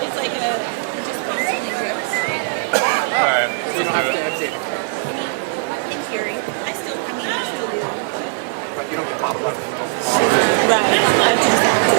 It's like a it just constantly drips. Alright, so you don't have to empty it. In theory, I still do. But you don't get bottled up. Right. I just have to.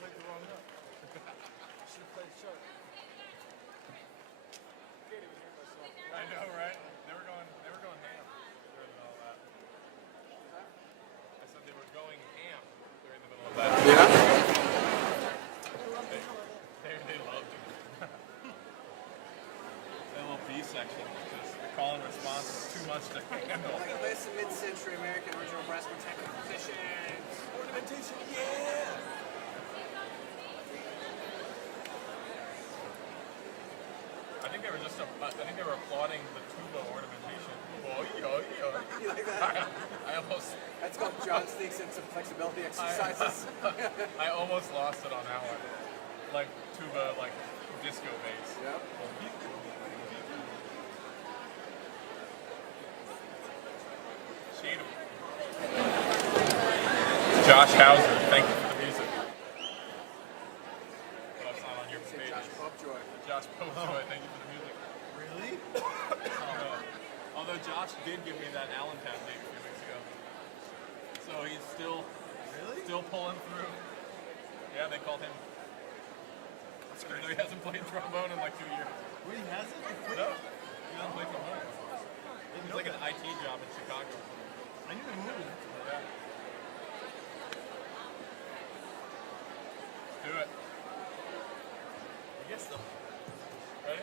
played the wrong note. Should have played sharp. Can't even hear myself. I know, right? They were going ham during all that. I said they were going ham during the middle of that. Yeah? They loved it. That little B section, just the call and response is too much to handle. Like play some mid-century American original brass technical positions. Ornamentation, yeah! I think they were applauding the tuba ornamentation. Oh, yeah. You like that? I almost That's called John sneaks in some flexibility exercises. I almost lost it on that one. Like tuba, like disco bass. Yep. Shade Josh Hauser, thank you for the music. Well, it's not on your Say page. Josh Popejoy. Josh Popejoy, thank you for the music. Really? Although Josh did give me that Allentown date a few weeks ago. So he's still pulling through. Yeah, they called him. Even though he hasn't played trombone in like 2 years. Really hasn't? No, he doesn't play trombone. It's like an IT job in Chicago. I knew he moved. Yeah. Do it. I guess so. Ready?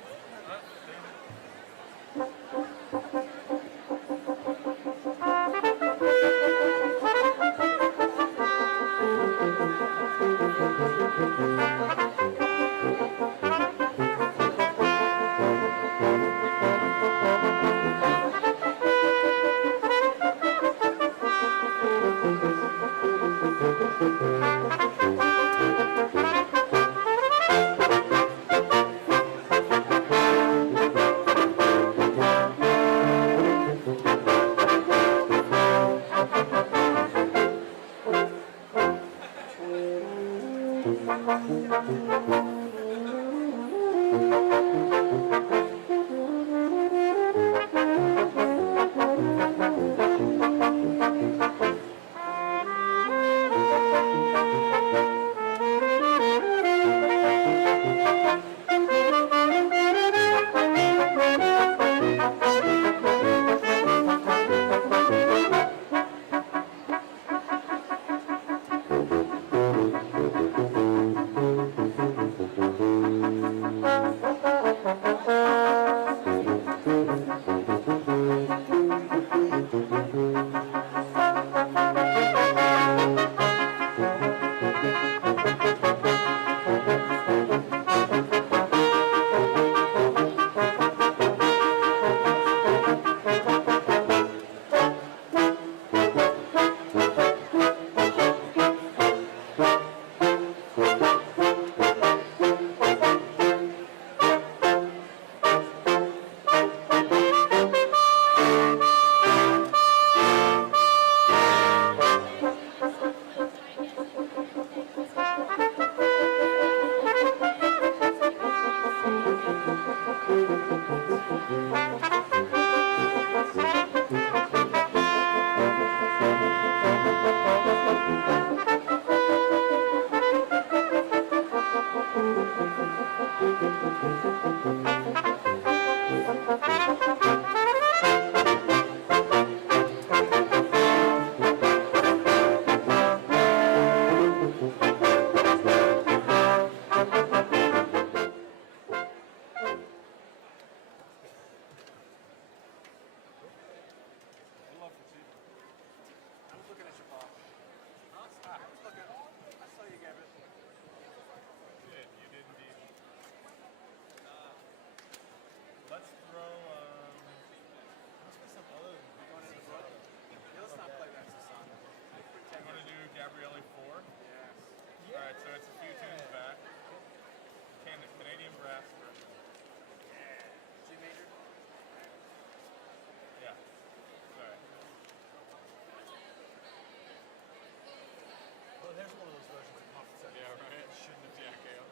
There's one of those versions of Pop Set. Yeah, right. Shouldn't have Jack out.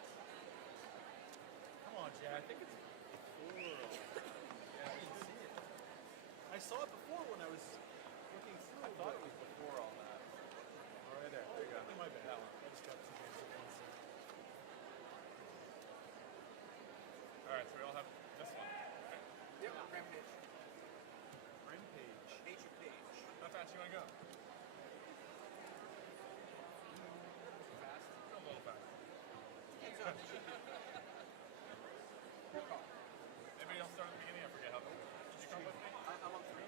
Come on, Jack. I think it's before. I didn't see it. I saw it before when I was looking through. I thought it was before all that. All right, there. There you go. My bad. That one. I just got two games at once. you want to go? Fast. Go a little fast. Hands up. Should be. Your call. Anybody else start at the beginning? I forget how. Did you come with me? I'm on 3. I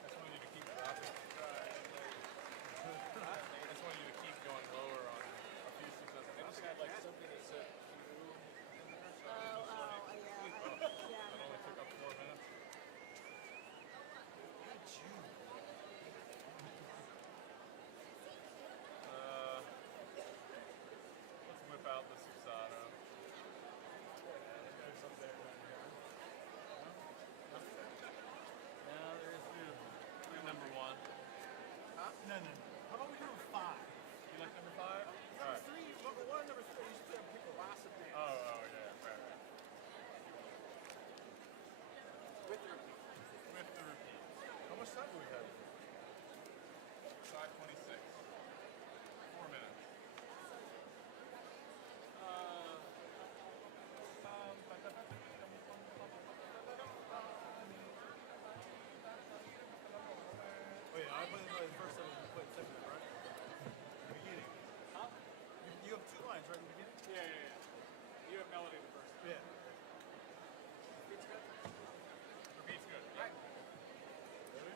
just wanted you to keep dropping. I just wanted you to keep going lower on a few successive. They just had like something that said Q in there. So Yeah. it only took up 4 minutes. Let's whip out the Susano. No, there's number 1. No. How about we do 5? You like number 5? Number 3, number 1, number 3. You should pick a boss of names. Oh yeah, right. With the repeat. With the repeat. How much time do we have? 5:26. 4 minutes. Oh yeah, I played the first time we played second, right? The beginning. Huh? You have 2 lines right in the beginning? Yeah. You have melody in the first. Yeah. It's good. Repeat's good. Right. Ready?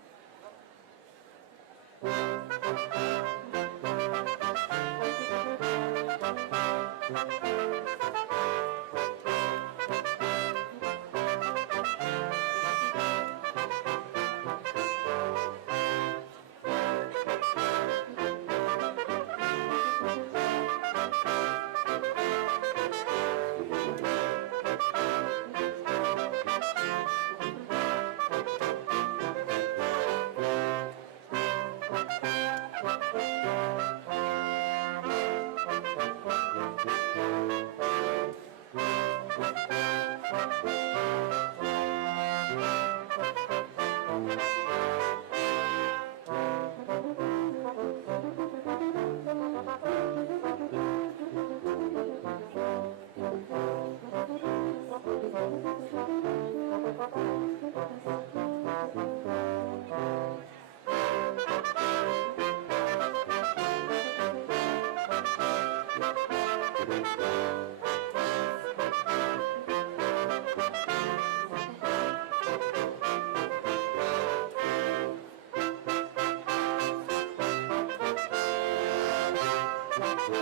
Ladies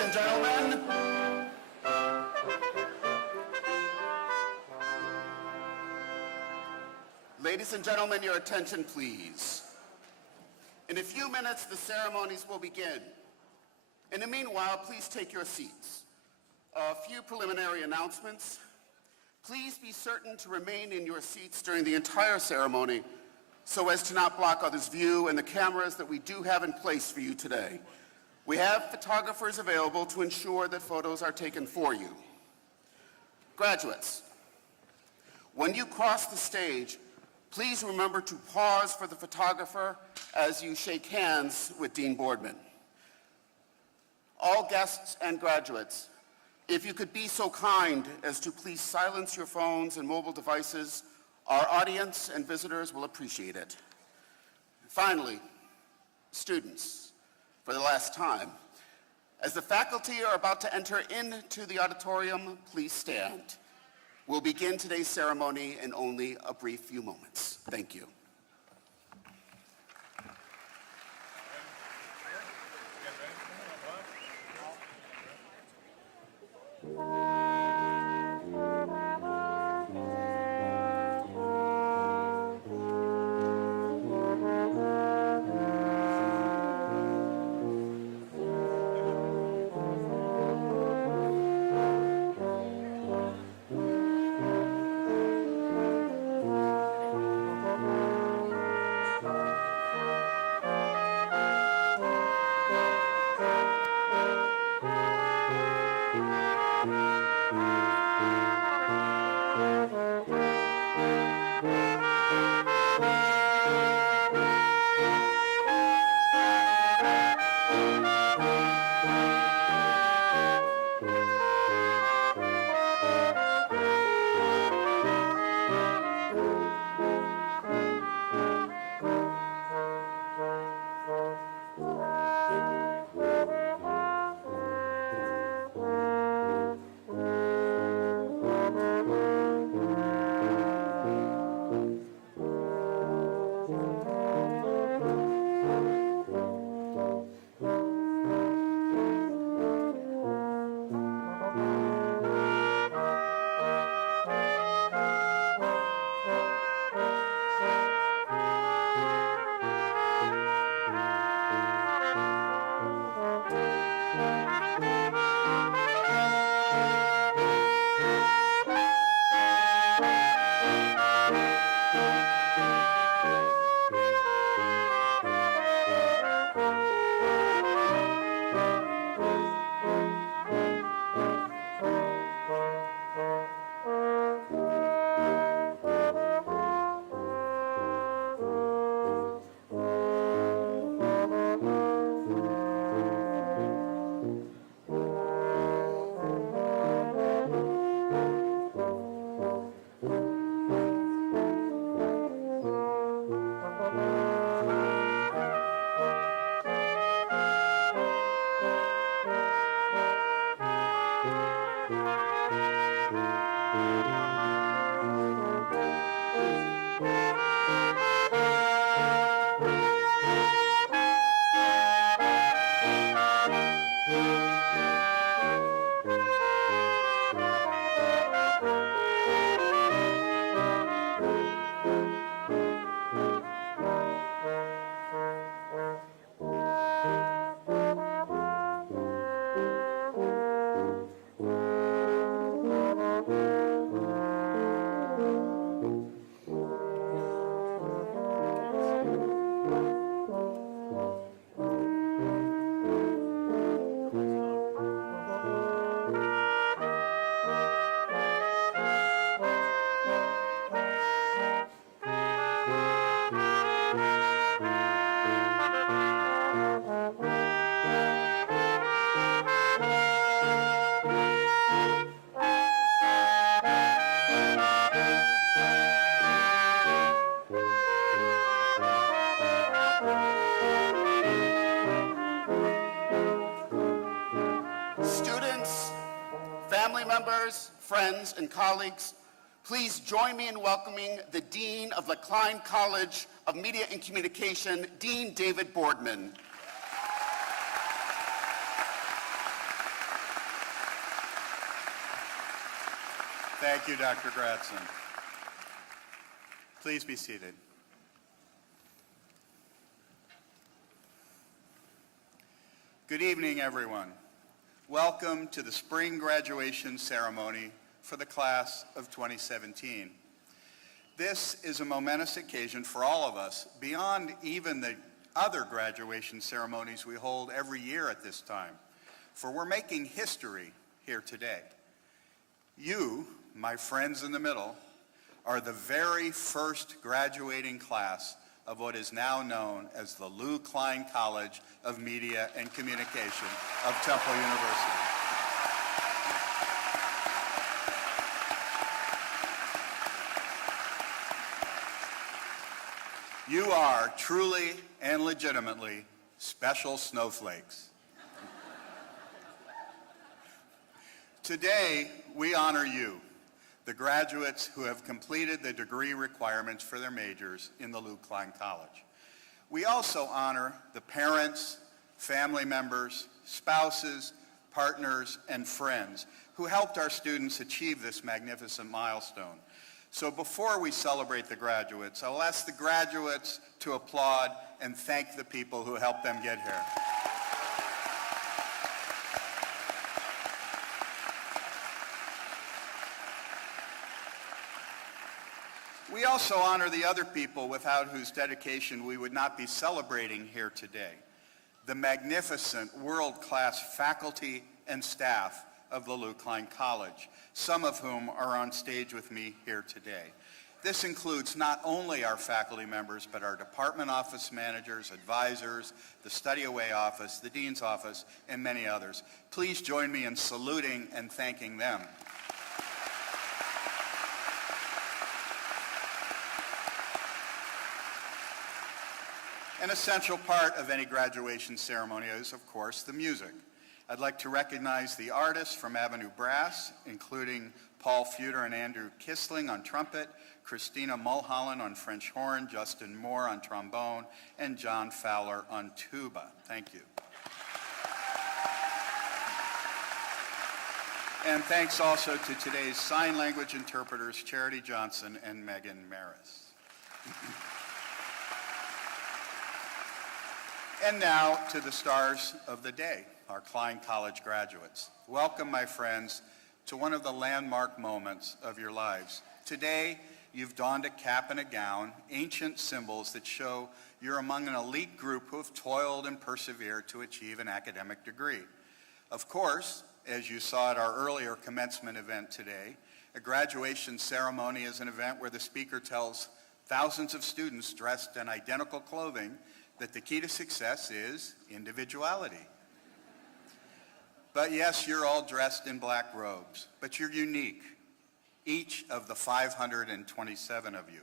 and gentlemen, ladies and gentlemen, your attention please. In a few minutes, the ceremonies will begin. In the meanwhile, please take your seats. A few preliminary announcements. Please be certain to remain in your seats during the entire ceremony so as to not block others' view and the cameras that we do have in place for you today. We have photographers available to ensure that photos are taken for you. Graduates, when you cross the stage, please remember to pause for the photographer as you shake hands with Dean Boardman. All guests and graduates, if you could be so kind as to please silence your phones and mobile devices, our audience and visitors will appreciate it. Finally, students, for the last time, as the faculty are about to enter into the auditorium, please stand. We'll begin today's ceremony in only a brief few moments. Thank you. Students, family members, friends, and colleagues, please join me in welcoming the Dean of the Klein College of Media and Communication, Dean David Boardman. Thank you, Dr. Gratson. Please be seated. Good evening, everyone. Welcome to the spring graduation ceremony for the class of 2017. This is a momentous occasion for all of us, beyond even the other graduation ceremonies we hold every year at this time, for we're making history here today. You, my friends in the middle, are the very first graduating class of what is now known as the Lou Klein College of Media and Communication of Temple University. You are truly and legitimately special snowflakes. Today, we honor you, the graduates who have completed the degree requirements for their majors in the Lou Klein College. We also honor the parents, family members, spouses, partners, and friends who helped our students achieve this magnificent milestone. So before we celebrate the graduates, I'll ask the graduates to applaud and thank the people who helped them get here. We also honor the other people without whose dedication we would not be celebrating here today. The magnificent world-class faculty and staff of the Lou Klein College, some of whom are on stage with me here today. This includes not only our faculty members, but our department office managers, advisors, the study away office, the dean's office, and many others. Please join me in saluting and thanking them. An essential part of any graduation ceremony is, of course, the music. I'd like to recognize the artists from Avenue Brass, including Paul Feuder and Andrew Kissling on trumpet, Christina Mulholland on French horn, Justin Moore on trombone, and John Fowler on tuba. Thank you. And thanks also to today's sign language interpreters, Charity Johnson and Megan Maris. And now to the stars of the day, our Klein College graduates. Welcome, my friends, to one of the landmark moments of your lives. Today, you've donned a cap and a gown, ancient symbols that show you're among an elite group who have toiled and persevered to achieve an academic degree. Of course, as you saw at our earlier commencement event today, a graduation ceremony is an event where the speaker tells thousands of students dressed in identical clothing that the key to success is individuality. But yes, you're all dressed in black robes, but you're unique, each of the 527 of you.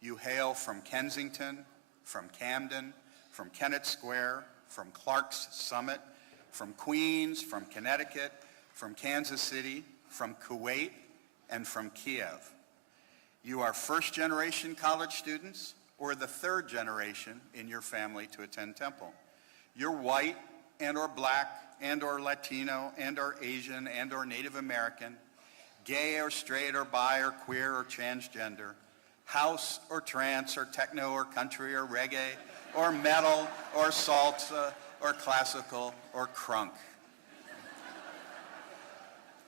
You hail from Kensington, from Camden, from Kennett Square, from Clark's Summit, from Queens, from Connecticut, from Kansas City, from Kuwait, and from Kiev. You are first-generation college students, or the third generation in your family to attend Temple. You're white and or black and or Latino and or Asian and or Native American, gay or straight or bi or queer or transgender, house or trance or techno or country or reggae or metal or salsa or classical or crunk.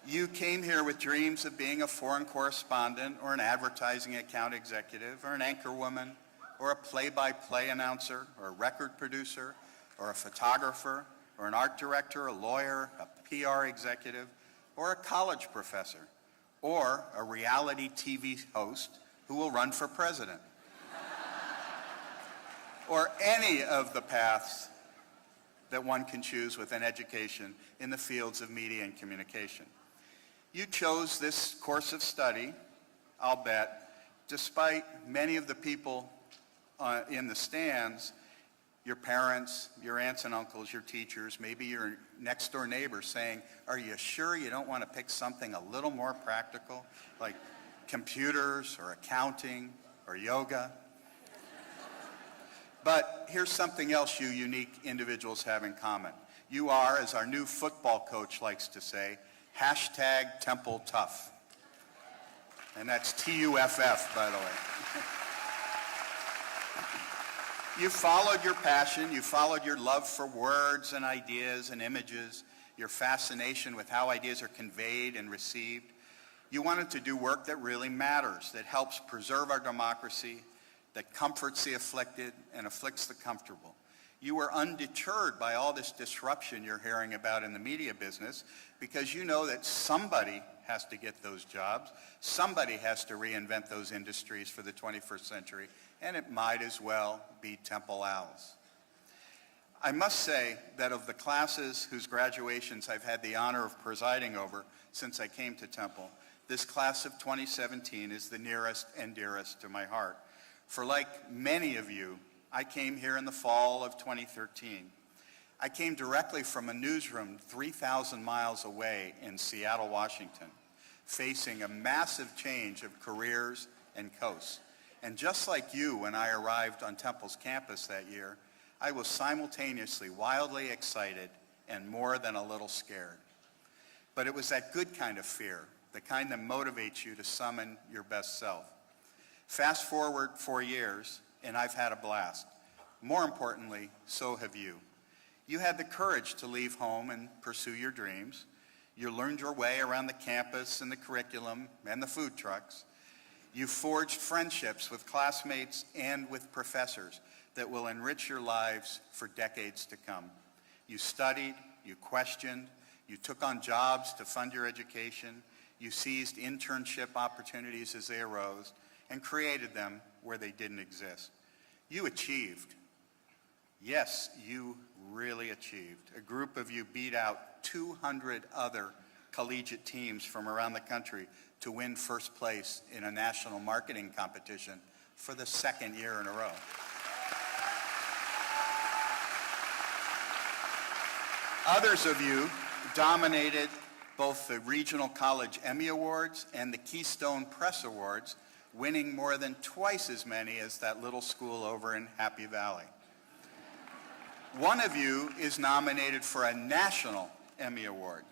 You came here with dreams of being a foreign correspondent or an advertising account executive or an anchor woman, or a play-by-play announcer, or a record producer, or a photographer, or an art director, a lawyer, a PR executive, or a college professor, or a reality TV host who will run for president, or any of the paths that one can choose with an education in the fields of media and communication. You chose this course of study, I'll bet, despite many of the people in the stands Your parents, your aunts and uncles, your teachers, maybe your next door neighbor saying, are you sure you don't want to pick something a little more practical, like computers or accounting or yoga? But here's something else you unique individuals have in common. You are, as our new football coach likes to say, hashtag Temple Tough. And that's T-U-F-F, by the way. You followed your passion, you followed your love for words and ideas and images, your fascination with how ideas are conveyed and received. You wanted to do work that really matters, that helps preserve our democracy, that comforts the afflicted and afflicts the comfortable. You were undeterred by all this disruption you're hearing about in the media business because you know that somebody has to get those jobs, somebody has to reinvent those industries for the 21st century, and it might as well be Temple Owls. I must say that of the classes whose graduations I've had the honor of presiding over since I came to Temple, this class of 2017 is the nearest and dearest to my heart. For like many of you, I came here in the fall of 2013. I came directly from a newsroom 3,000 miles away in Seattle, Washington, facing a massive change of careers and coasts. And just like you, when I arrived on Temple's campus that year, I was simultaneously wildly excited and more than a little scared. But it was that good kind of fear, the kind that motivates you to summon your best self. Fast forward 4 years, and I've had a blast. More importantly, so have you. You had the courage to leave home and pursue your dreams. You learned your way around the campus and the curriculum and the food trucks. You forged friendships with classmates and with professors that will enrich your lives for decades to come. You studied, you questioned, you took on jobs to fund your education, you seized internship opportunities as they arose, and created them where they didn't exist. You achieved. Yes, you really achieved. A group of you beat out 200 other collegiate teams from around the country to win first place in a national marketing competition for the second year in a row. Others of you dominated both the Regional College Emmy Awards and the Keystone Press Awards, winning more than twice as many as that little school over in Happy Valley. One of you is nominated for a national Emmy Award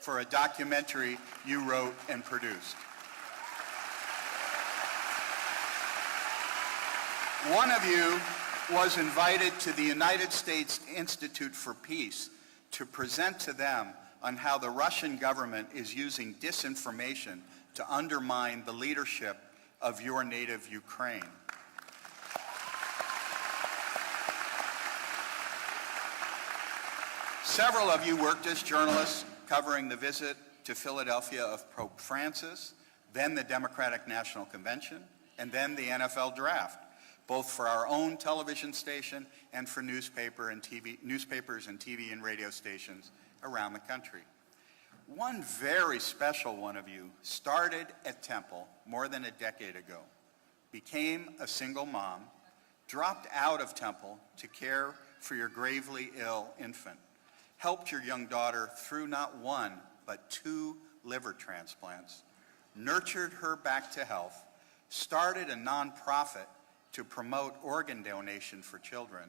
for a documentary you wrote and produced. One of you was invited to the United States Institute for Peace to present to them on how the Russian government is using disinformation to undermine the leadership of your native Ukraine. Several of you worked as journalists covering the visit to Philadelphia of Pope Francis, then the Democratic National Convention, and then the NFL Draft, both for our own television station and for newspapers and TV and radio stations around the country. One very special one of you started at Temple more than a decade ago, became a single mom, dropped out of Temple to care for your gravely ill infant, helped your young daughter through not one, but 2 liver transplants, nurtured her back to health, started a nonprofit to promote organ donation for children,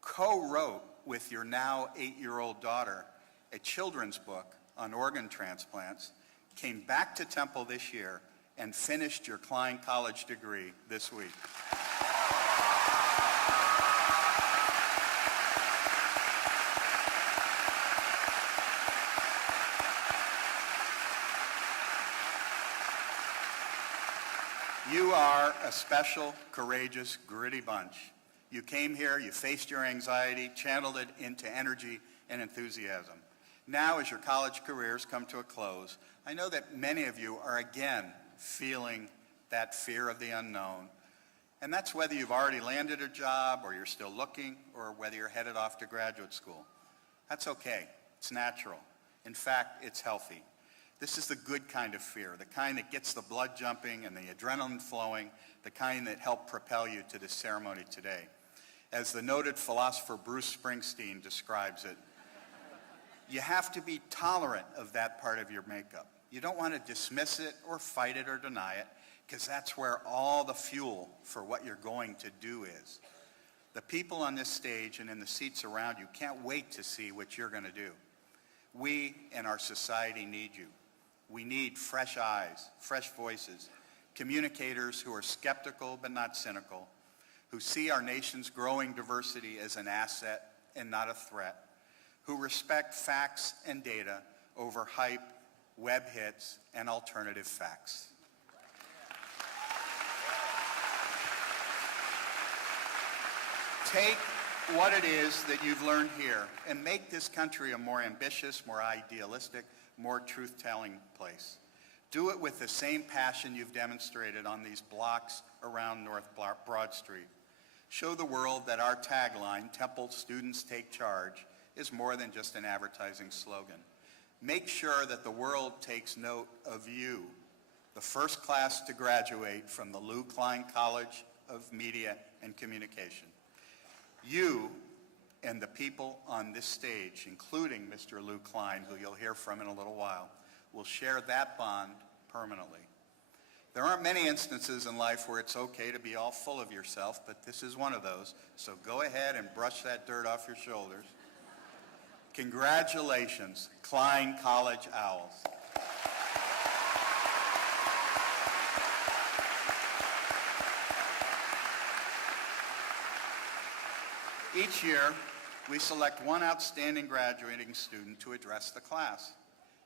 co-wrote with your now 8-year-old daughter a children's book on organ transplants, came back to Temple this year, and finished your Klein College degree this week. You are a special, courageous, gritty bunch. You came here, you faced your anxiety, channeled it into energy and enthusiasm. Now, as your college careers come to a close, I know that many of you are again feeling that fear of the unknown. And that's whether you've already landed a job, or you're still looking, or whether you're headed off to graduate school. That's okay. It's natural. In fact, it's healthy. This is the good kind of fear, the kind that gets the blood jumping and the adrenaline flowing, the kind that helped propel you to this ceremony today. As the noted philosopher Bruce Springsteen describes it, you have to be tolerant of that part of your makeup. You don't want to dismiss it or fight it or deny it, because that's where all the fuel for what you're going to do is. The people on this stage and in the seats around you can't wait to see what you're going to do. We and our society need you. We need fresh eyes, fresh voices, communicators who are skeptical but not cynical, who see our nation's growing diversity as an asset and not a threat, who respect facts and data over hype, web hits, and alternative facts. Take what it is that you've learned here and make this country a more ambitious, more idealistic, more truth-telling place. Do it with the same passion you've demonstrated on these blocks around North Broad Street. Show the world that our tagline, Temple Students Take Charge, is more than just an advertising slogan. Make sure that the world takes note of you, the first class to graduate from the Klein College of Media and Communication. You and the people on this stage, including Mr. Lou Klein, who you'll hear from in a little while, will share that bond permanently. There aren't many instances in life where it's okay to be all full of yourself, but this is one of those, so go ahead and brush that dirt off your shoulders. Congratulations, Klein College Owls. Each year, we select one outstanding graduating student to address the class.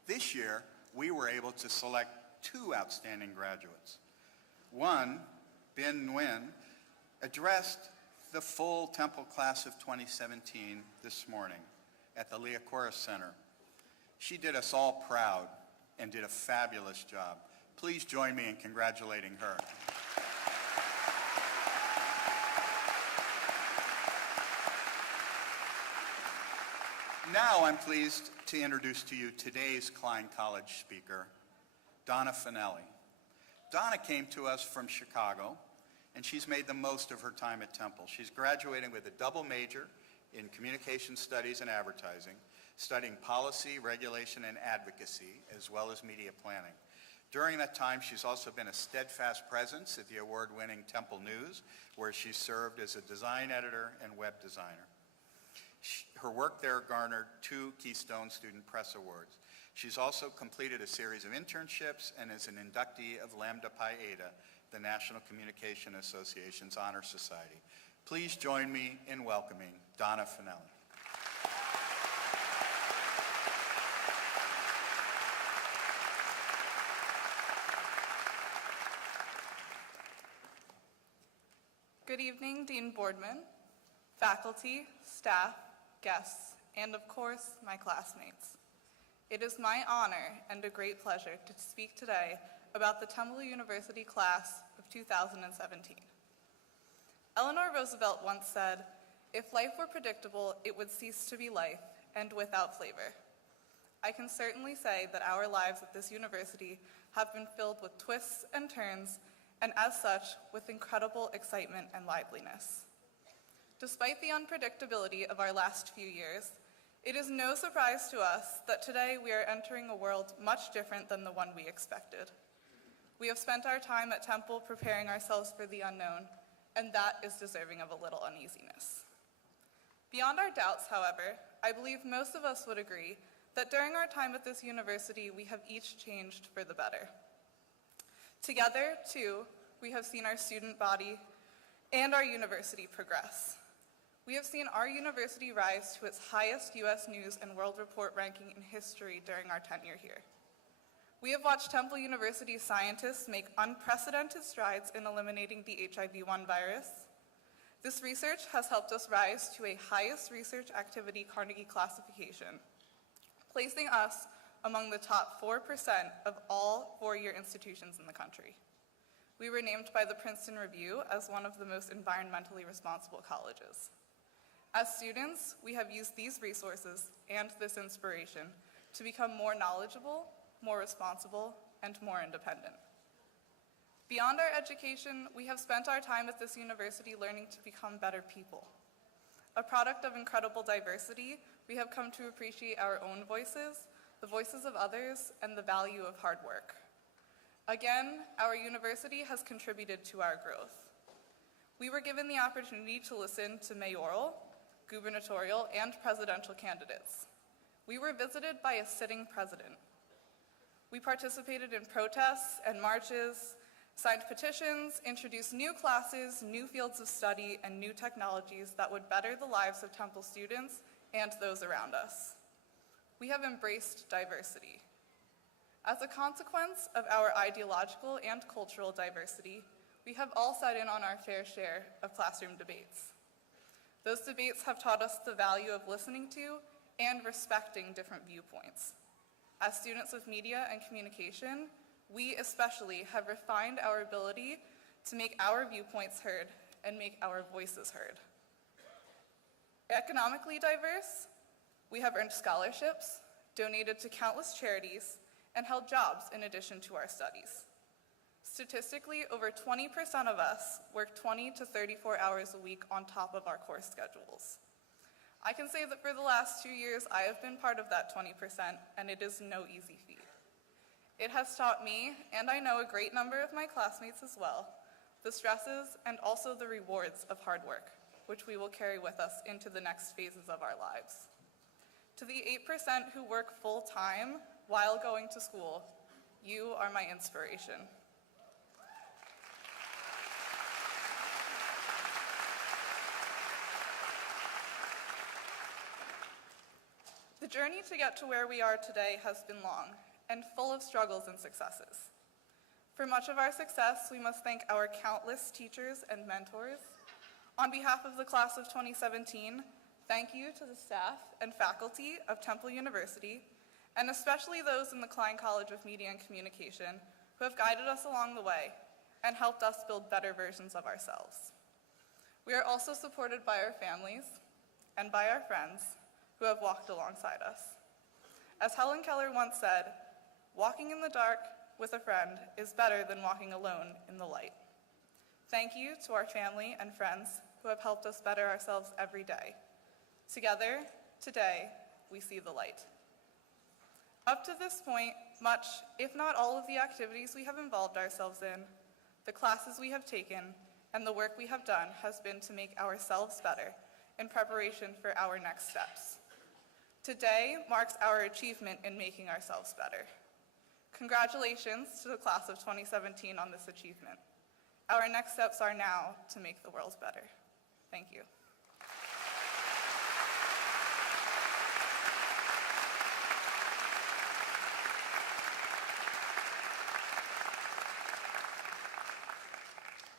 This year, we were able to select two outstanding graduates. One, Bin Nguyen, addressed the full Temple class of 2017 this morning at the Leah Chorus Center. She did us all proud and did a fabulous job. Please join me in congratulating her. Now I'm pleased to introduce to you today's Klein College speaker, Donna Finelli. Donna came to us from Chicago, and she's made the most of her time at Temple. She's graduating with a double major in communication studies and advertising, studying policy, regulation, and advocacy, as well as media planning. During that time, she's also been a steadfast presence at the award-winning Temple News, where she served as a design editor and web designer. Her work there garnered 2 Keystone Student Press Awards. She's also completed a series of internships and is an inductee of Lambda Pi Eta, the National Communication Association's Honor Society. Please join me in welcoming Donna Finelli. Good evening, Dean Boardman, faculty, staff, guests, and of course, my classmates. It is my honor and a great pleasure to speak today about the Temple University class of 2017. Eleanor Roosevelt once said, "If life were predictable, it would cease to be life, and without flavor." I can certainly say that our lives at this university have been filled with twists and turns, and as such, with incredible excitement and liveliness. Despite the unpredictability of our last few years, it is no surprise to us that today we are entering a world much different than the one we expected. We have spent our time at Temple preparing ourselves for the unknown, and that is deserving of a little uneasiness. Beyond our doubts, however, I believe most of us would agree that during our time at this university, we have each changed for the better. Together, too, we have seen our student body and our university progress. We have seen our university rise to its highest U.S. News and World Report ranking in history during our tenure here. We have watched Temple University scientists make unprecedented strides in eliminating the HIV-1 virus. This research has helped us rise to a highest research activity Carnegie classification, placing us among the top 4% of all four-year institutions in the country. We were named by the Princeton Review as one of the most environmentally responsible colleges. As students, we have used these resources and this inspiration to become more knowledgeable, more responsible, and more independent. Beyond our education, we have spent our time at this university learning to become better people, A product of incredible diversity, we have come to appreciate our own voices, the voices of others, and the value of hard work. Again, our university has contributed to our growth. We were given the opportunity to listen to mayoral, gubernatorial, and presidential candidates. We were visited by a sitting president. We participated in protests and marches, signed petitions, introduced new classes, new fields of study, and new technologies that would better the lives of Temple students and those around us. We have embraced diversity. As a consequence of our ideological and cultural diversity, we have all sat in on our fair share of classroom debates. Those debates have taught us the value of listening to and respecting different viewpoints. As students of media and communication, we especially have refined our ability to make our viewpoints heard and make our voices heard. Economically diverse, we have earned scholarships, donated to countless charities, and held jobs in addition to our studies. Statistically, over 20% of us work 20 to 34 hours a week on top of our course schedules. I can say that for the last 2 years, I have been part of that 20%, and it is no easy feat. It has taught me, and I know a great number of my classmates as well, the stresses and also the rewards of hard work, which we will carry with us into the next phases of our lives. To the 8% who work full-time while going to school, you are my inspiration. The journey to get to where we are today has been long and full of struggles and successes. For much of our success, we must thank our countless teachers and mentors. On behalf of the class of 2017, thank you to the staff and faculty of Temple University, and especially those in the Klein College of Media and Communication who have guided us along the way and helped us build better versions of ourselves. We are also supported by our families and by our friends who have walked alongside us. As Helen Keller once said, "Walking in the dark with a friend is better than walking alone in the light." Thank you to our family and friends who have helped us better ourselves every day. Together, today, we see the light. Up to this point, much, if not all of the activities we have involved ourselves in, the classes we have taken, and the work we have done has been to make ourselves better in preparation for our next steps. Today marks our achievement in making ourselves better. Congratulations to the class of 2017 on this achievement. Our next steps are now to make the world better. Thank you.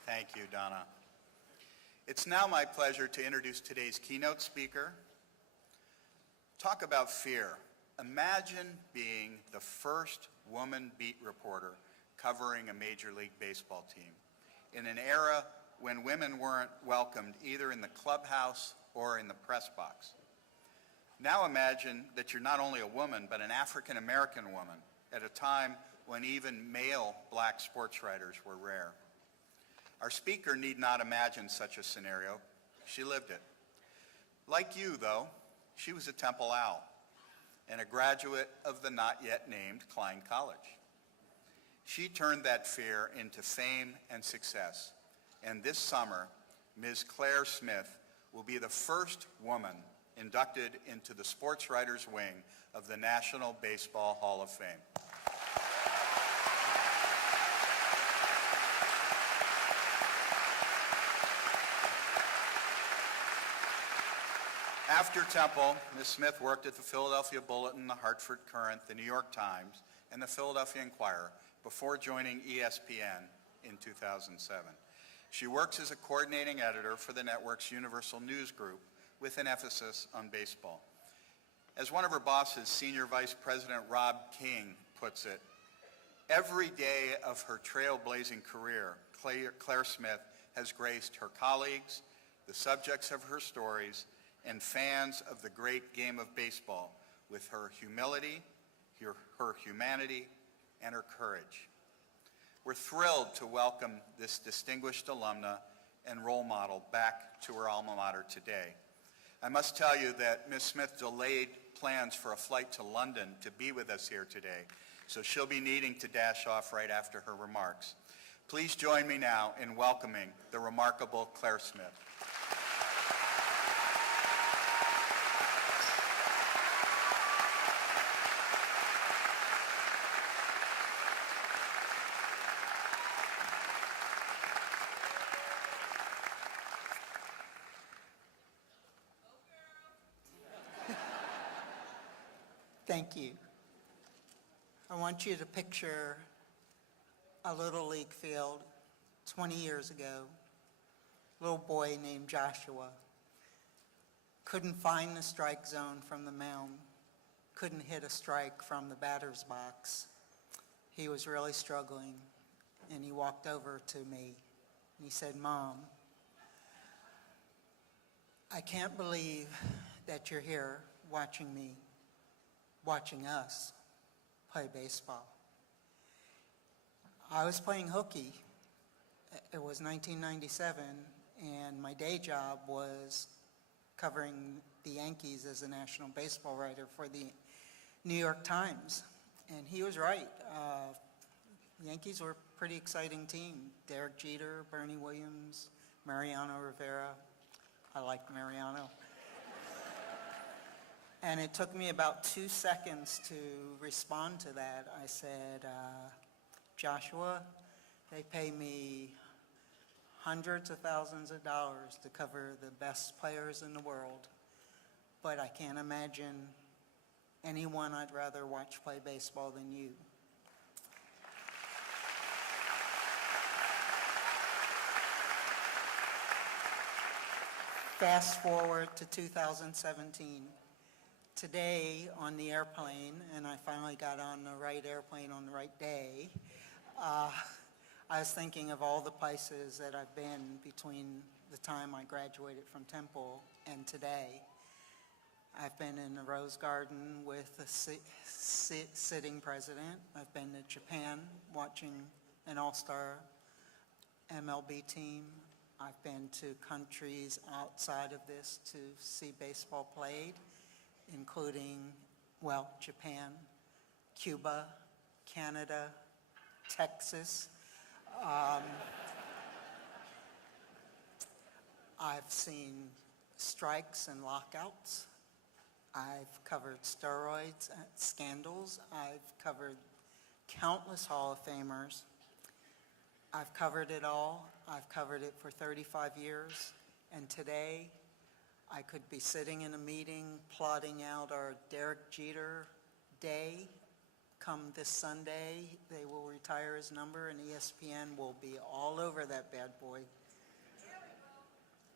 Thank you, Donna. It's now my pleasure to introduce today's keynote speaker. Talk about fear. Imagine being the first woman beat reporter covering a Major League Baseball team in an era when women weren't welcomed either in the clubhouse or in the press box. Now imagine that you're not only a woman, but an African-American woman at a time when even male black sports writers were rare. Our speaker need not imagine such a scenario. She lived it. Like you, though, she was a Temple owl and a graduate of the not yet named Klein College. She turned that fear into fame and success. And this summer, Ms. Claire Smith will be the first woman inducted into the sports writers wing of the National Baseball Hall of Fame. After Temple, Ms. Smith worked at the Philadelphia Bulletin, the Hartford Courant, the New York Times, and the Philadelphia Inquirer before joining ESPN in 2007. She works as a coordinating editor for the network's Universal News Group with an emphasis on baseball. As one of her bosses, Senior Vice President Rob King, puts it, every day of her trailblazing career, Claire Smith has graced her colleagues, the subjects of her stories, and fans of the great game of baseball with her humility, her humanity, and her courage. We're thrilled to welcome this distinguished alumna and role model back to her alma mater today. I must tell you that Ms. Smith delayed plans for a flight to London to be with us here today, so she'll be needing to dash off right after her remarks. Please join me now in welcoming the remarkable Claire Smith. Thank you. I want you to picture a little league field 20 years ago. A little boy named Joshua couldn't find the strike zone from the mound, couldn't hit a strike from the batter's box. He was really struggling, and he walked over to me and he said, "Mom, I can't believe that you're here watching me, watching us play baseball." I was playing hooky. It was 1997, and my day job was covering the Yankees as a national baseball writer for the New York Times. And he was right. The Yankees were a pretty exciting team. Derek Jeter, Bernie Williams, Mariano Rivera. I liked Mariano. And it took me about 2 seconds to respond to that. I said, "Joshua, they pay me hundreds of thousands of dollars to cover the best players in the world, but I can't imagine anyone I'd rather watch play baseball than you." Fast forward to 2017. Today on the airplane, and I finally got on the right airplane on the right day, I was thinking of all the places that I've been between the time I graduated from Temple and today. I've been in the Rose Garden with the sitting president. I've been to Japan watching an all-star MLB team. I've been to countries outside of this to see baseball played, including, well, Japan, Cuba, Canada, Texas. I've seen strikes and lockouts. I've covered steroids scandals. I've covered countless Hall of Famers. I've covered it all. I've covered it for 35 years. And today, I could be sitting in a meeting plotting out our Derek Jeter day. Come this Sunday, they will retire his number, and ESPN will be all over that bad boy.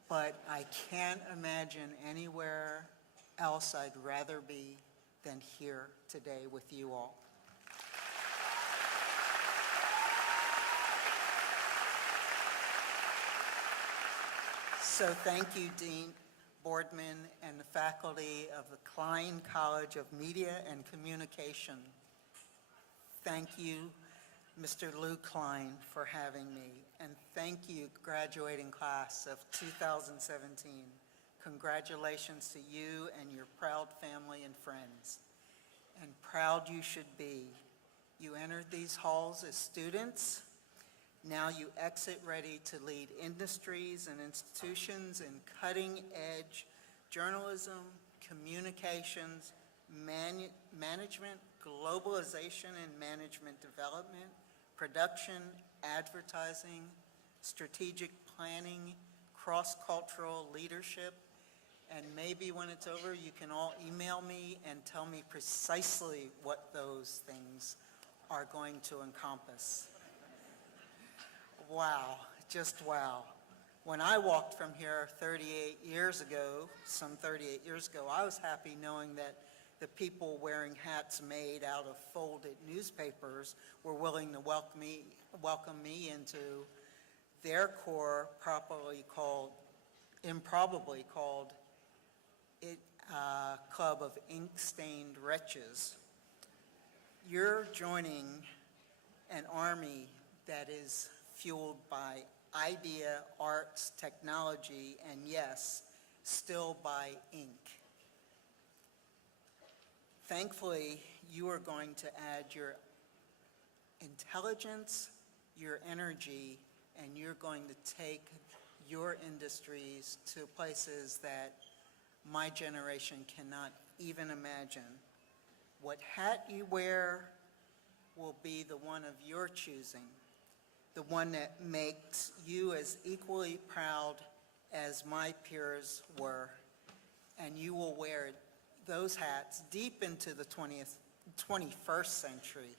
But I can't imagine anywhere else I'd rather be than here today with you all. So thank you, Dean Boardman and the faculty of the Klein College of Media and Communication. Thank you, Mr. Lou Klein, for having me. And thank you, graduating class of 2017. Congratulations to you and your proud family and friends. And proud you should be. You entered these halls as students. Now you exit ready to lead industries and institutions in cutting-edge journalism, communications, management, globalization and management development, production, advertising, strategic planning, cross-cultural leadership, and maybe when it's over, you can all email me and tell me precisely what those things are going to encompass. Wow, just wow. When I walked from here 38 years ago, some 38 years ago, I was happy knowing that the people wearing hats made out of folded newspapers were willing to welcome me into their core, improbably called Club of Ink-Stained Wretches. You're joining an army that is fueled by idea, arts, technology, and yes, still by ink. Thankfully, you are going to add your intelligence, your energy, and you're going to take your industries to places that my generation cannot even imagine. What hat you wear will be the one of your choosing, the one that makes you as equally proud as my peers were, and you will wear those hats deep into the 21st century.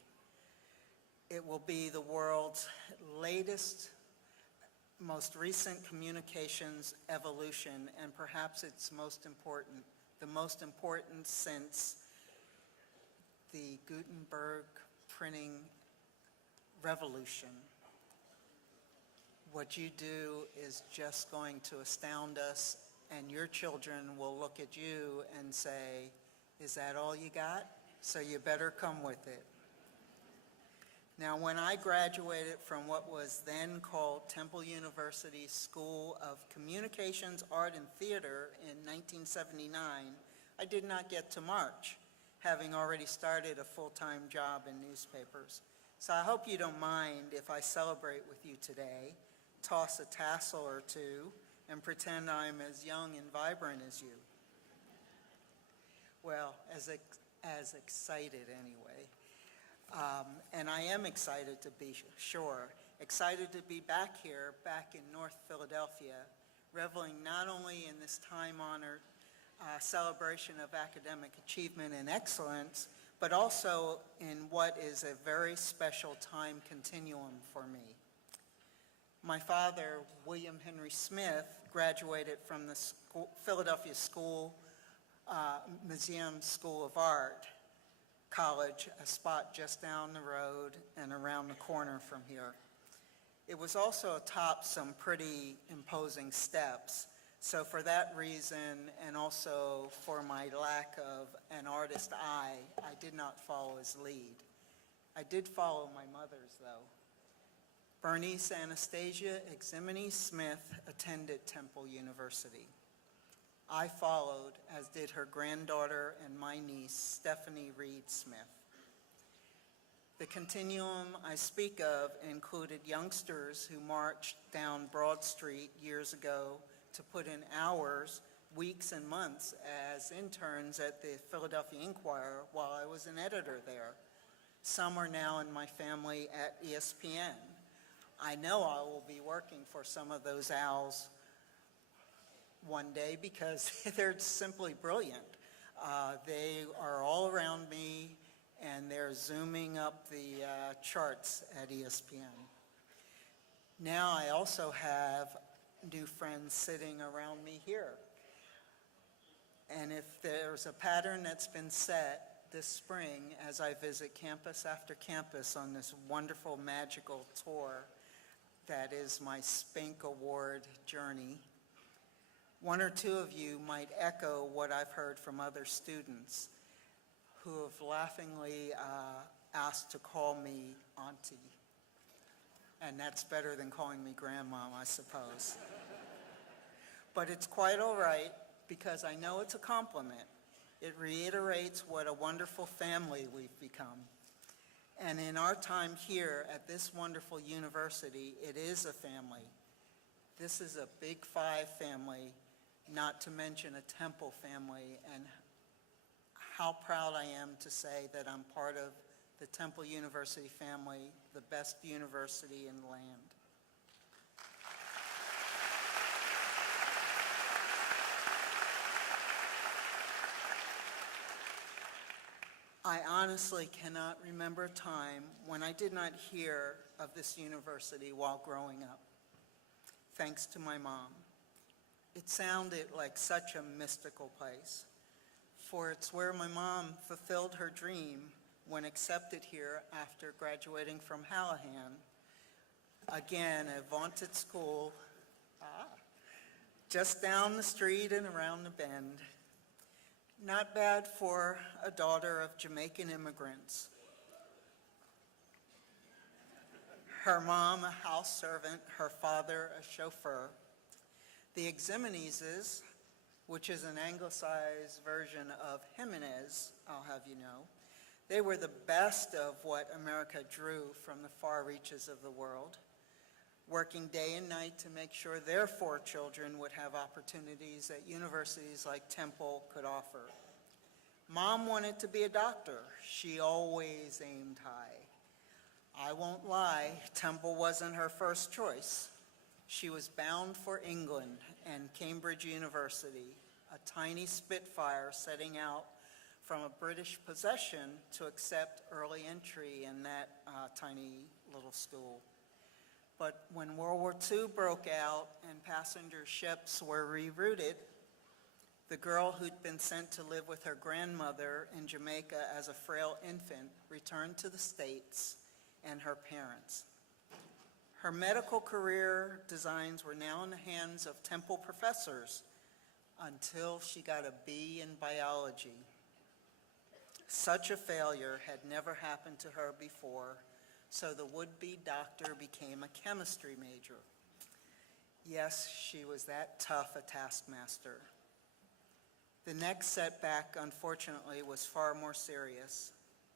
It will be the world's latest, most recent communications evolution, and perhaps it's the most important since the Gutenberg printing revolution. What you do is just going to astound us, and your children will look at you and say, "Is that all you got? So you better come with it." Now, when I graduated from what was then called Temple University School of Communications, Art, and Theater in 1979, I did not get to march, having already started a full-time job in newspapers. So I hope you don't mind if I celebrate with you today, toss a tassel or two, and pretend I'm as young and vibrant as you. Well, as excited anyway. And I am excited to be sure, excited to be back here, back in North Philadelphia, reveling not only in this time-honored celebration of academic achievement and excellence, but also in what is a very special time continuum for me. My father, William Henry Smith, graduated from the Philadelphia Museum School of Art College, a spot just down the road and around the corner from here. It was also atop some pretty imposing steps. So for that reason, and also for my lack of an artist eye, I did not follow his lead. I did follow my mother's, though. Bernice Anastasia Eximini Smith attended Temple University. I followed, as did her granddaughter and my niece, Stephanie Reed Smith. The continuum I speak of included youngsters who marched down Broad Street years ago to put in hours, weeks, and months as interns at the Philadelphia Inquirer while I was an editor there. Some are now in my family at ESPN. I know I will be working for some of those owls one day because they're simply brilliant. They are all around me, and they're zooming up the charts at ESPN. Now I also have new friends sitting around me here. And if there's a pattern that's been set this spring as I visit campus after campus on this wonderful, magical tour that is my Spink Award journey, one or two of you might echo what I've heard from other students who have laughingly asked to call me auntie. And that's better than calling me grandmom, I suppose. But it's quite all right because I know it's a compliment. It reiterates what a wonderful family we've become. And in our time here at this wonderful university, it is a family. This is a Big Five family, not to mention a Temple family, and how proud I am to say that I'm part of the Temple University family, the best university in the land. I honestly cannot remember a time when I did not hear of this university while growing up, thanks to my mom. It sounded like such a mystical place, for it's where my mom fulfilled her dream when accepted here after graduating from Hallahan, again, a vaunted school just down the street and around the bend. Not bad for a daughter of Jamaican immigrants. Her mom, a house servant, her father, a chauffeur. The Eximineses which is an anglicized version of Jimenez, I'll have you know. They were the best of what America drew from the far reaches of the world, working day and night to make sure their 4 children would have opportunities that universities like Temple could offer. Mom wanted to be a doctor. She always aimed high. I won't lie, Temple wasn't her first choice. She was bound for England and Cambridge University, a tiny Spitfire setting out from a British possession to accept early entry in that tiny little school. But when World War II broke out and passenger ships were rerouted, the girl who'd been sent to live with her grandmother in Jamaica as a frail infant returned to the States and her parents. Her medical career designs were now in the hands of Temple professors until she got a B in biology. Such a failure had never happened to her before, so the would-be doctor became a chemistry major. Yes, she was that tough a taskmaster. The next setback, unfortunately, was far more serious.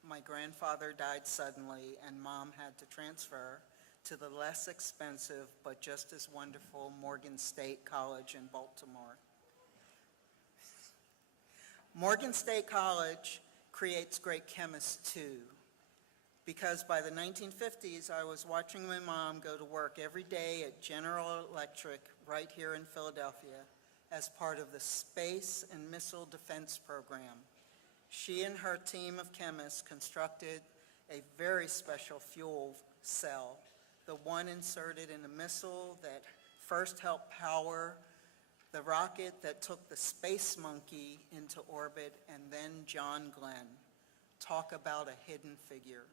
My grandfather died suddenly, and Mom had to transfer to the less expensive but just as wonderful Morgan State College in Baltimore. Morgan State College creates great chemists too, because by the 1950s, I was watching my mom go to work every day at General Electric right here in Philadelphia as part of the Space and Missile Defense Program. She and her team of chemists constructed a very special fuel cell, the one inserted in a missile that first helped power the rocket that took the Space Monkey into orbit, and then John Glenn. Talk about a hidden figure.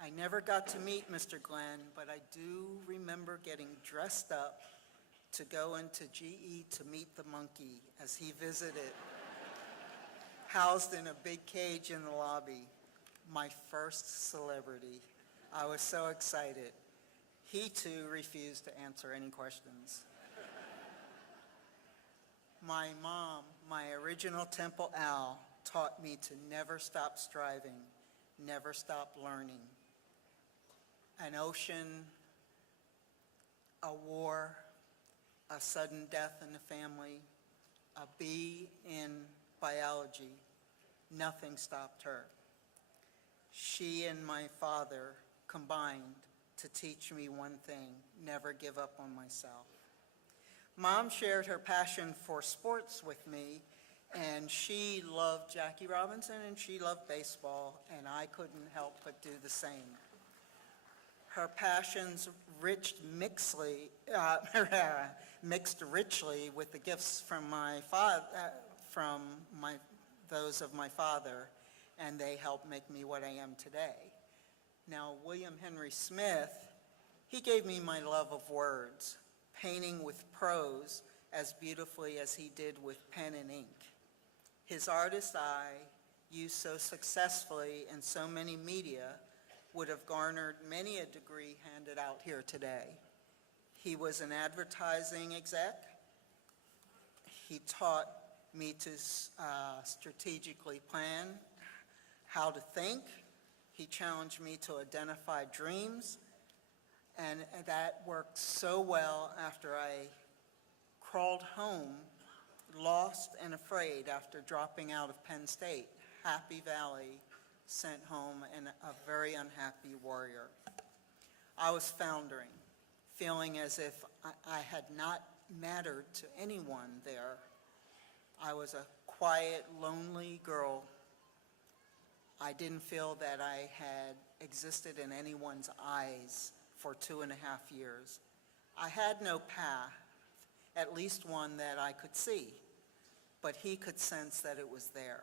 I never got to meet Mr. Glenn, but I do remember getting dressed up to go into GE to meet the monkey as he visited, housed in a big cage in the lobby. My first celebrity. I was so excited. He too refused to answer any questions. My mom, my original Temple Owl, taught me to never stop striving, never stop learning. An ocean, a war, a sudden death in the family, a B in biology, nothing stopped her. She and my father combined to teach me one thing: never give up on myself. Mom shared her passion for sports with me, and she loved Jackie Robinson and she loved baseball, and I couldn't help but do the same. Her passions mixed richly with the gifts from those of my father, and they helped make me what I am today. Now, William Henry Smith, he gave me my love of words, painting with prose as beautifully as he did with pen and ink. His artist eye, used so successfully in so many media, would have garnered many a degree handed out here today. He was an advertising exec. He taught me to strategically plan how to think. He challenged me to identify dreams, and that worked so well after I crawled home, lost and afraid after dropping out of Penn State. Happy Valley sent home and a very unhappy warrior. I was foundering, feeling as if I had not mattered to anyone there. I was a quiet, lonely girl. I didn't feel that I had existed in anyone's eyes for 2.5 years. I had no path, at least one that I could see, but he could sense that it was there.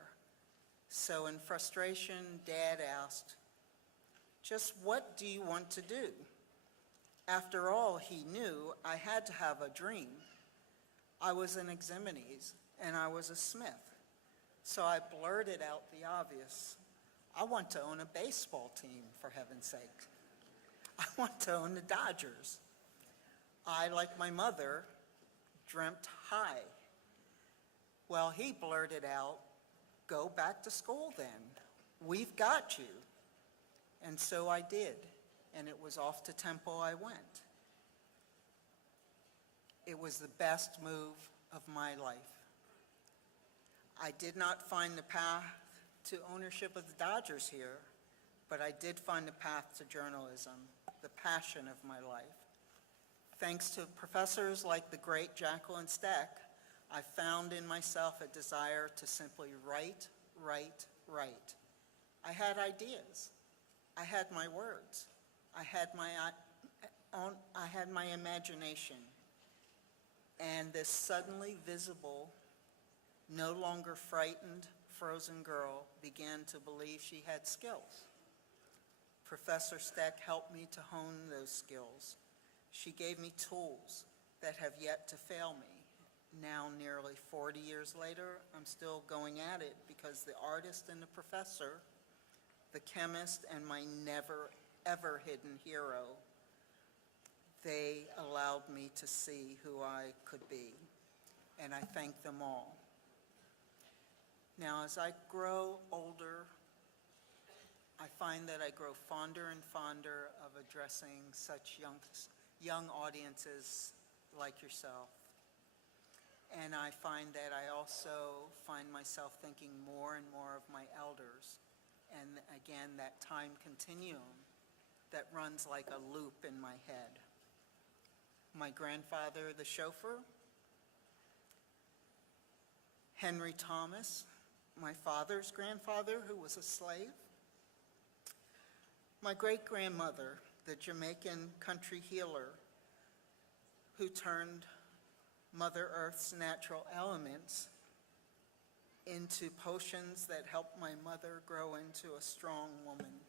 So in frustration, Dad asked, "Just what do you want to do?" After all, he knew I had to have a dream. I was an Eximites, and I was a Smith. So I blurted out the obvious. I want to own a baseball team, for heaven's sake. I want to own the Dodgers. I, like my mother, dreamt high. Well, he blurted out, "Go back to school then. We've got you." And so I did, and it was off to Temple I went. It was the best move of my life. I did not find the path to ownership of the Dodgers here, but I did find the path to journalism, the passion of my life. Thanks to professors like the great Jacqueline Steck, I found in myself a desire to simply write, write, write. I had ideas. I had my words. I had my imagination. And this suddenly visible, no longer frightened, frozen girl began to believe she had skills. Professor Steck helped me to hone those skills. She gave me tools that have yet to fail me. Now, nearly 40 years later, I'm still going at it because the artist and the professor, the chemist and my never, ever hidden hero, they allowed me to see who I could be, and I thank them all. Now, as I grow older, I find that I grow fonder and fonder of addressing such young audiences like yourself. And I find that I also find myself thinking more and more of my elders. And again, that time continuum that runs like a loop in my head. My grandfather, the chauffeur, Henry Thomas, my father's grandfather, who was a slave, my great-grandmother, the Jamaican country healer, who turned Mother Earth's natural elements into potions that helped my mother grow into a strong woman.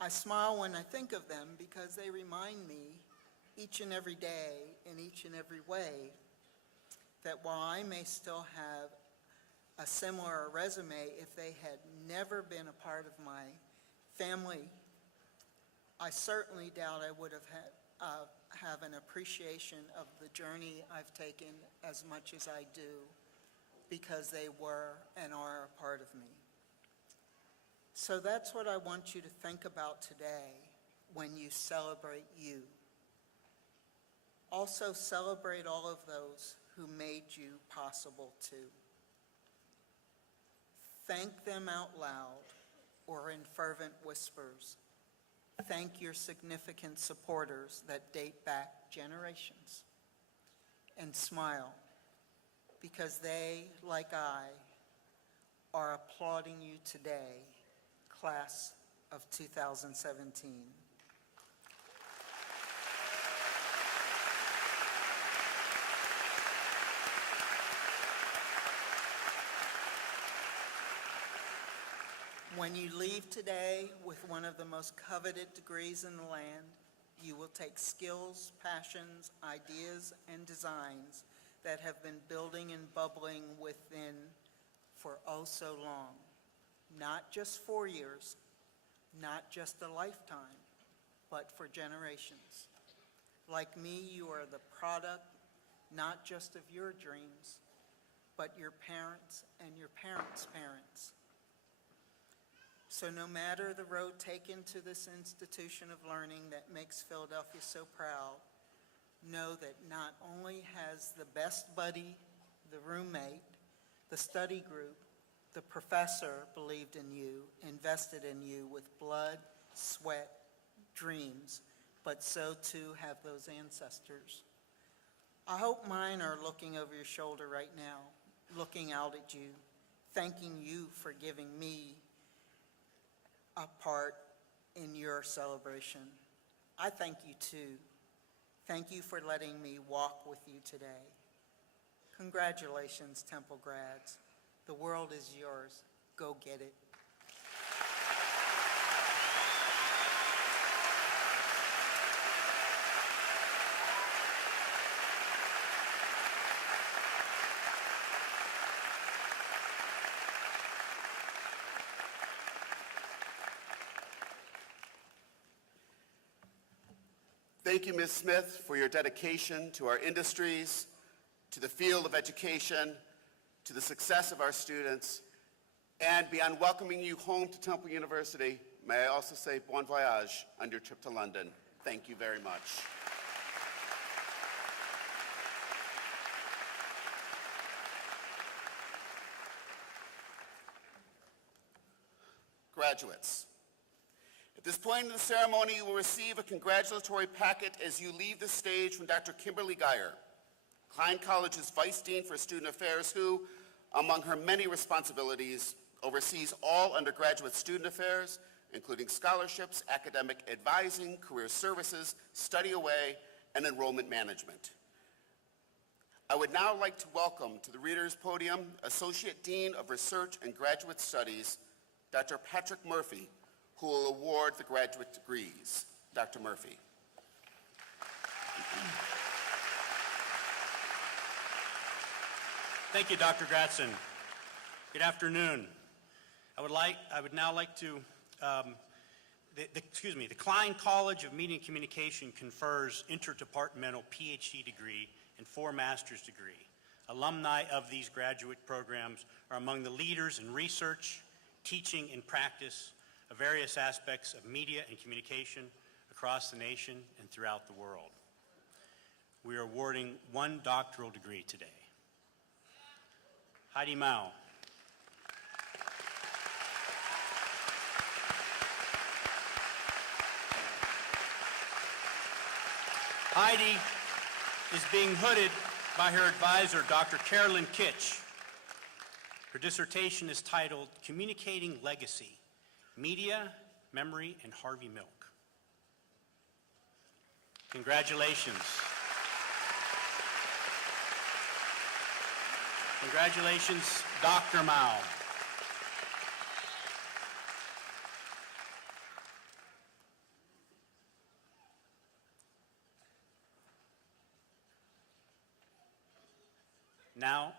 I smile when I think of them because they remind me each and every day, in each and every way, that while I may still have a similar resume, if they had never been a part of my family, I certainly doubt I would have an appreciation of the journey I've taken as much as I do, because they were and are a part of me. So that's what I want you to think about today when you celebrate you. Also celebrate all of those who made you possible too. Thank them out loud or in fervent whispers. Thank your significant supporters that date back generations. And smile, because they, like I, are applauding you today, class of 2017. When you leave today with one of the most coveted degrees in the land, you will take skills, passions, ideas, and designs that have been building and bubbling within for oh so long. Not just 4 years, not just a lifetime, but for generations. Like me, you are the product not just of your dreams, but your parents and your parents' parents. So no matter the road taken to this institution of learning that makes Philadelphia so proud, know that not only has the best buddy, the roommate, the study group, the professor believed in you, invested in you with blood, sweat, dreams, but so too have those ancestors. I hope mine are looking over your shoulder right now, looking out at you, thanking you for giving me a part in your celebration. I thank you too. Thank you for letting me walk with you today. Congratulations, Temple grads. The world is yours. Go get it. Thank you, Ms. Smith, for your dedication to our industries, to the field of education, to the success of our students, and beyond welcoming you home to Temple University, may I also say bon voyage on your trip to London. Thank you very much. Graduates, at this point in the ceremony, you will receive a congratulatory packet as you leave the stage from Dr. Kimberly Geyer, Klein College's Vice Dean for Student Affairs, who, among her many responsibilities, oversees all undergraduate student affairs, including scholarships, academic advising, career services, study away, and enrollment management. I would now like to welcome to the Reader's Podium Associate Dean of Research and Graduate Studies, Dr. Patrick Murphy, who will award the graduate degrees. Dr. Murphy. Thank you, Dr. Gratson. Good afternoon. I would now like to, the Klein College of Media and Communication confers interdepartmental PhD degree and 4 master's degree. Alumni of these graduate programs are among the leaders in research, teaching, and practice of various aspects of media and communication across the nation and throughout the world. We are awarding 1 doctoral degree today. Heidi Mao. Heidi is being hooded by her advisor, Dr. Carolyn Kitch. Her dissertation is titled Communicating Legacy, Media, Memory, and Harvey Milk. Congratulations. Congratulations, Dr. Mao. Now,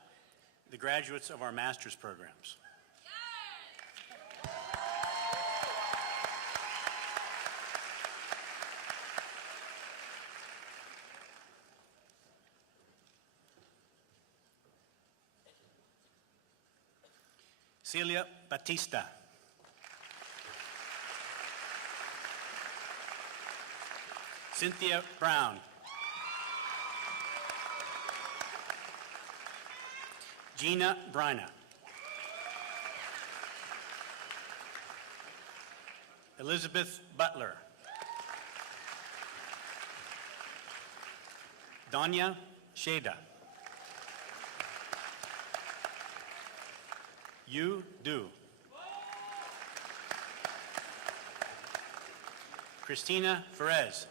the graduates of our master's programs. Celia Batista. Cynthia Brown. Gina Bryna. Elizabeth Butler. Danya Sheda. Yu Du. Christina Ferez.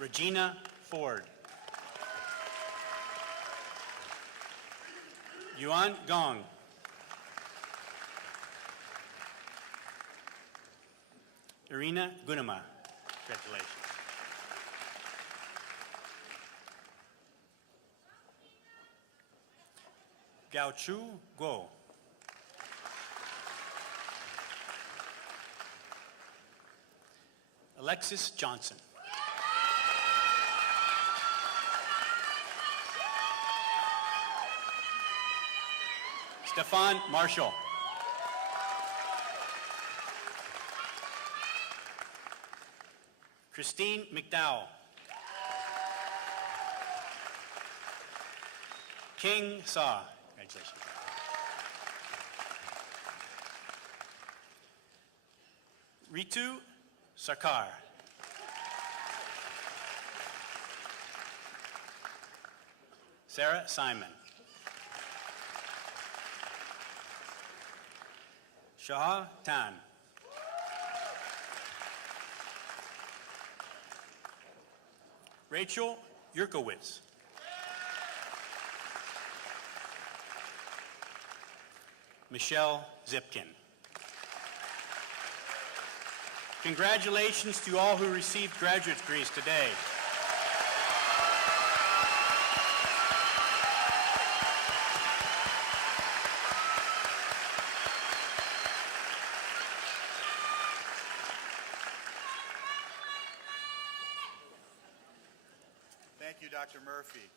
Regina Ford. Yuan Gong. Irina Gunema. Congratulations. Gao Chu Guo. Alexis Johnson. Stefan Marshall. Christine McDowell. King Sa. Congratulations. Ritu Sarkar. Sarah Simon. Shah Tan. Rachel Yurkowitz. Michelle Zipkin. Congratulations to all who received graduate degrees today. Thank you, Dr. Murphy.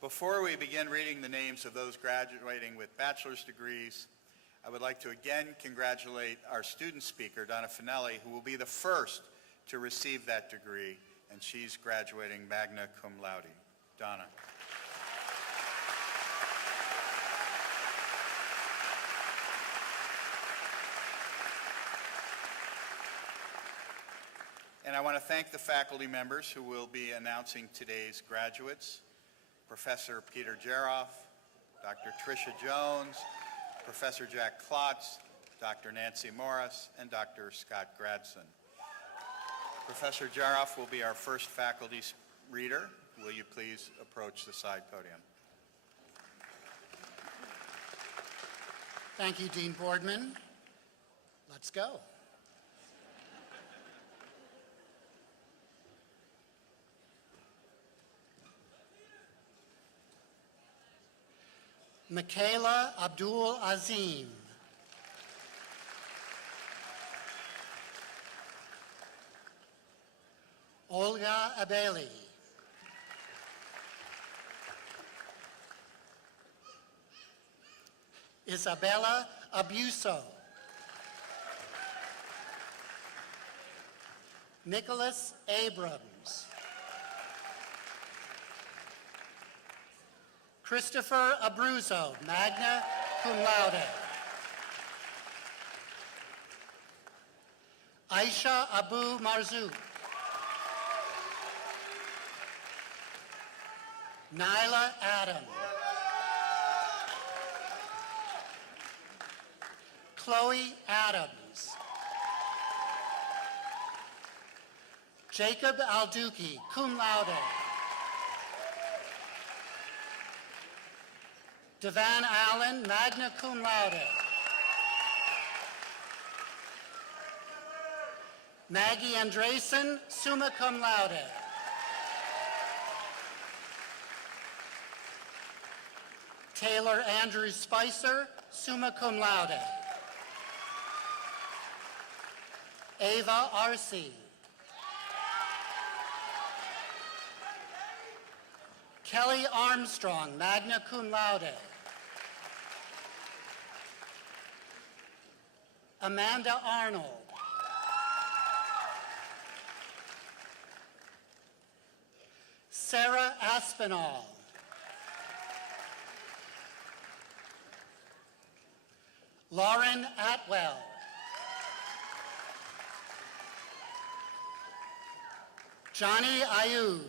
Before we begin reading the names of those graduating with bachelor's degrees, I would like to again congratulate our student speaker, Donna Finelli, who will be the first to receive that degree, and she's graduating magna cum laude. Donna. And I want to thank the faculty members who will be announcing today's graduates: Professor Peter Jeroff, Dr. Tricia Jones, Professor Jack Klotz, Dr. Nancy Morris, and Dr. Scott Gradson. Professor Jeroff will be our first faculty reader. Will you please approach the side podium? Thank you, Dean Boardman. Let's go. Michaela Abdul Azim. Olga Abeli. Isabella Abuso. Nicholas Abrams. Christopher Abruzzo, magna cum laude. Aisha Abu Marzouk. Nyla Adam. Chloe Adams. Jacob Alduki, cum laude. Devan Allen, magna cum laude. Maggie Andresen, summa cum laude. Taylor Andrew Spicer, summa cum laude. Ava Arce. Kelly Armstrong, magna cum laude. Amanda Arnold. Sarah Aspinall. Lauren Atwell. Johnny Ayub.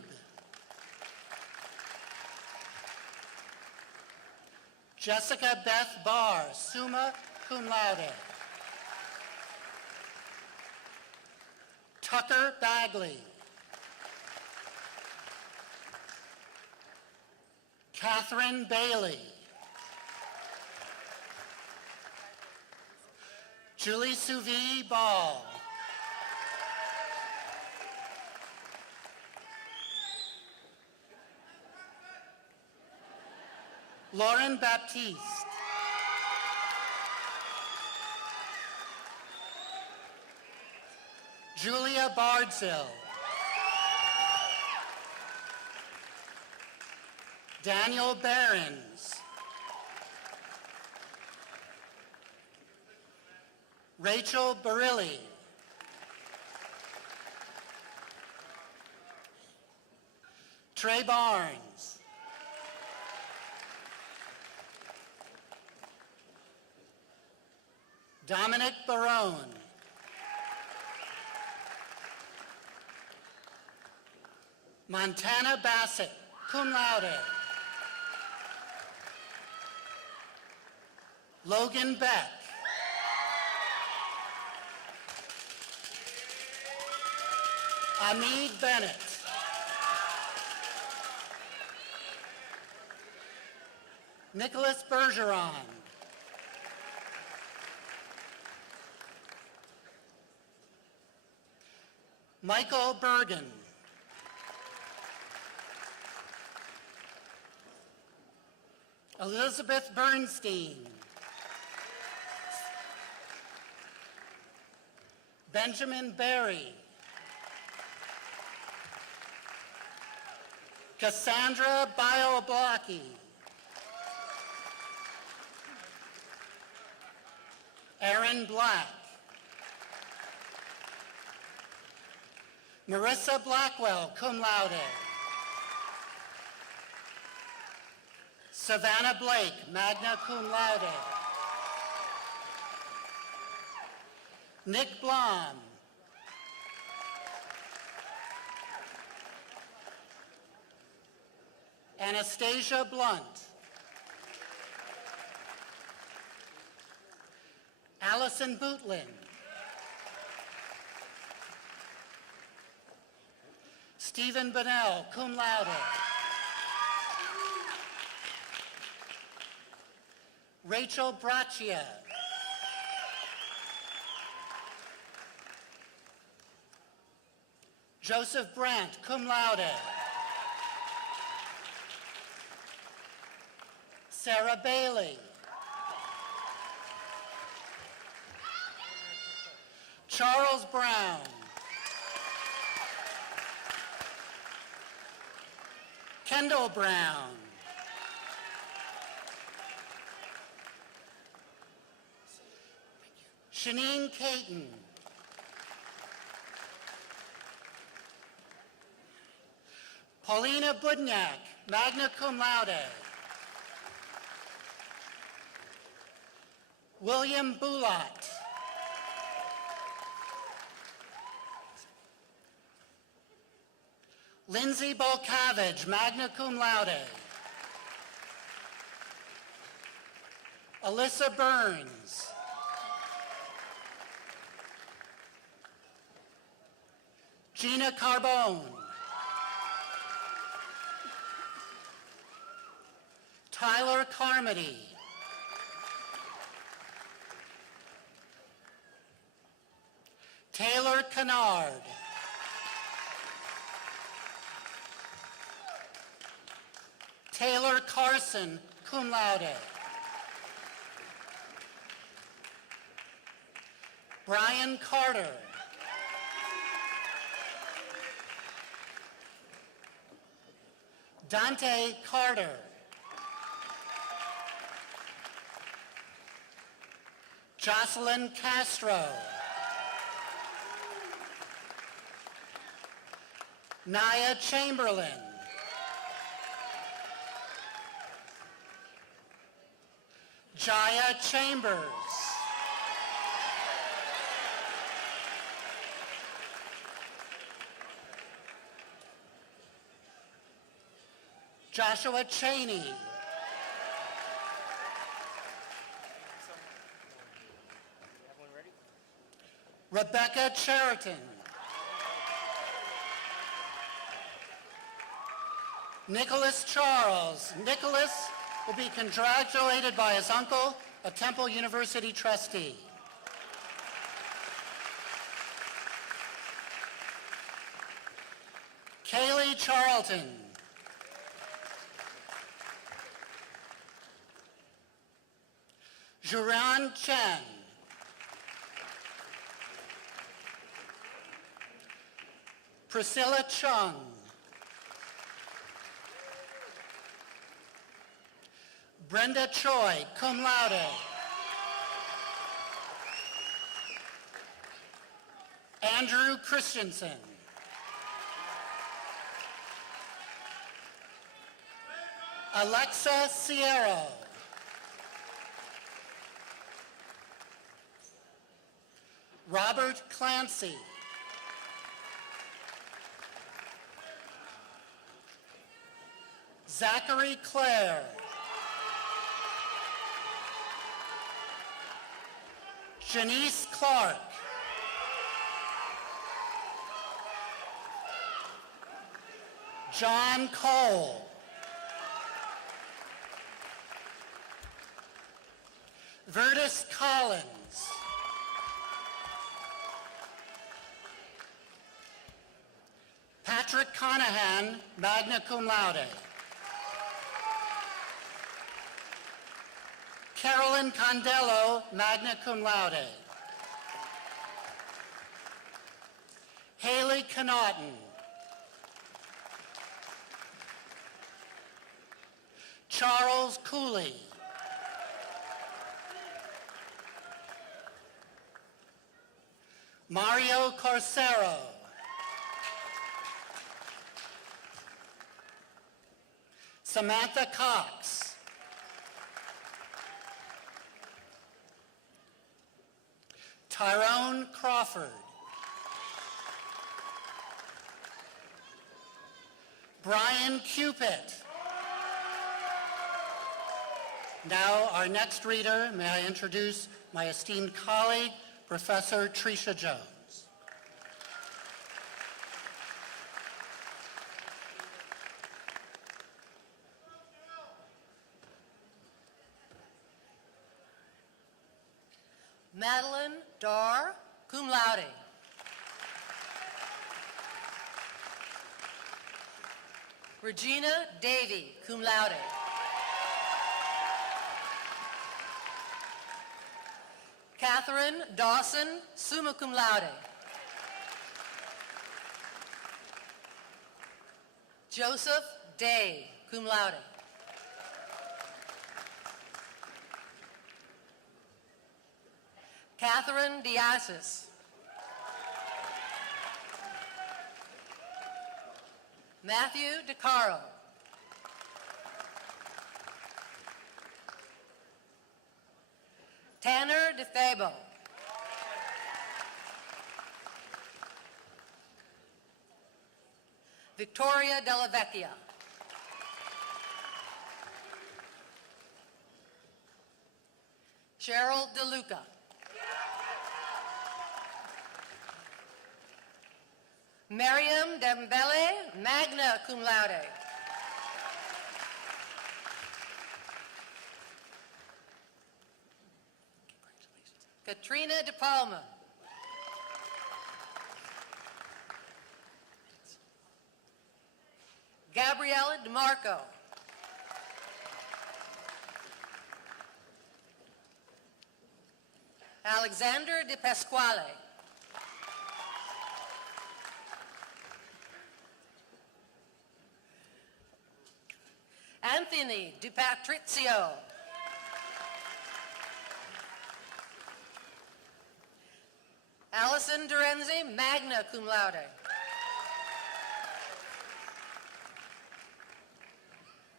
Jessica Beth Barr, summa cum laude. Tucker Bagley. Catherine Bailey. Julie Suvi Ball. Lauren Baptiste. Julia Bardzil. Daniel Behrens. Rachel Barilli. Trey Barnes. Dominic Barone. Montana Bassett, cum laude. Logan Beck. Amid Bennett. Nicholas Bergeron. Michael Bergen. Elizabeth Bernstein. Benjamin Berry. Cassandra Bioblocki. Aaron Black. Marissa Blackwell, cum laude. Savannah Blake, magna cum laude. Nick Blom. Anastasia Blunt. Allison Bootlin. Stephen Bonnell, cum laude. Rachel Braccia. Joseph Brandt, cum laude. Sarah Bailey. Charles Brown. Kendall Brown. Shanine Caton. Paulina Budniak, magna cum laude. William Bulat. Lindsay Bolkavage, magna cum laude. Alyssa Burns. Gina Carbone. Tyler Carmody. Taylor Kennard. Taylor Carson, cum laude. Brian Carter. Dante Carter. Jocelyn Castro. Naya Chamberlain. Jaya Chambers. Joshua Cheney. Rebecca Cheriton. Nicholas Charles. Nicholas will be congratulated by his uncle, a Temple University trustee. Kaylee Charlton. Juran Chen. Priscilla Chung. Brenda Choi, cum laude. Andrew Christensen. Alexa Sierra. Robert Clancy. Zachary Clare. Janice Clark. John Cole. Vertus Collins. Patrick Conahan, magna cum laude. Carolyn Condello, magna cum laude. Haley Connaughton. Charles Cooley. Mario Corsero. Samantha Cox. Tyrone Crawford. Brian Cupid. Now, our next reader, may I introduce my esteemed colleague, Professor Tricia Jones. Madeline Dar, cum laude. Regina Davy, cum laude. Catherine Dawson, summa cum laude. Joseph Day, cum laude. Catherine Diasis. Matthew DeCaro. Tanner DeFabo. Victoria Della Vecchia. Cheryl DeLuca. Miriam Dembele, magna cum laude. Katrina De Palma. Gabriella DeMarco. Alexander De Pasquale. Anthony Di Patrizio. Allison Dorenzi, magna cum laude.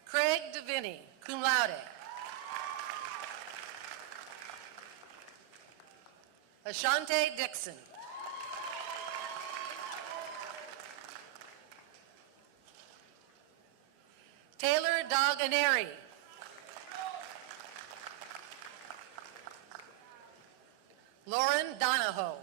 Craig DeVinny, cum laude. Ashante Dixon. Taylor Doganeri. Lauren Donahoe.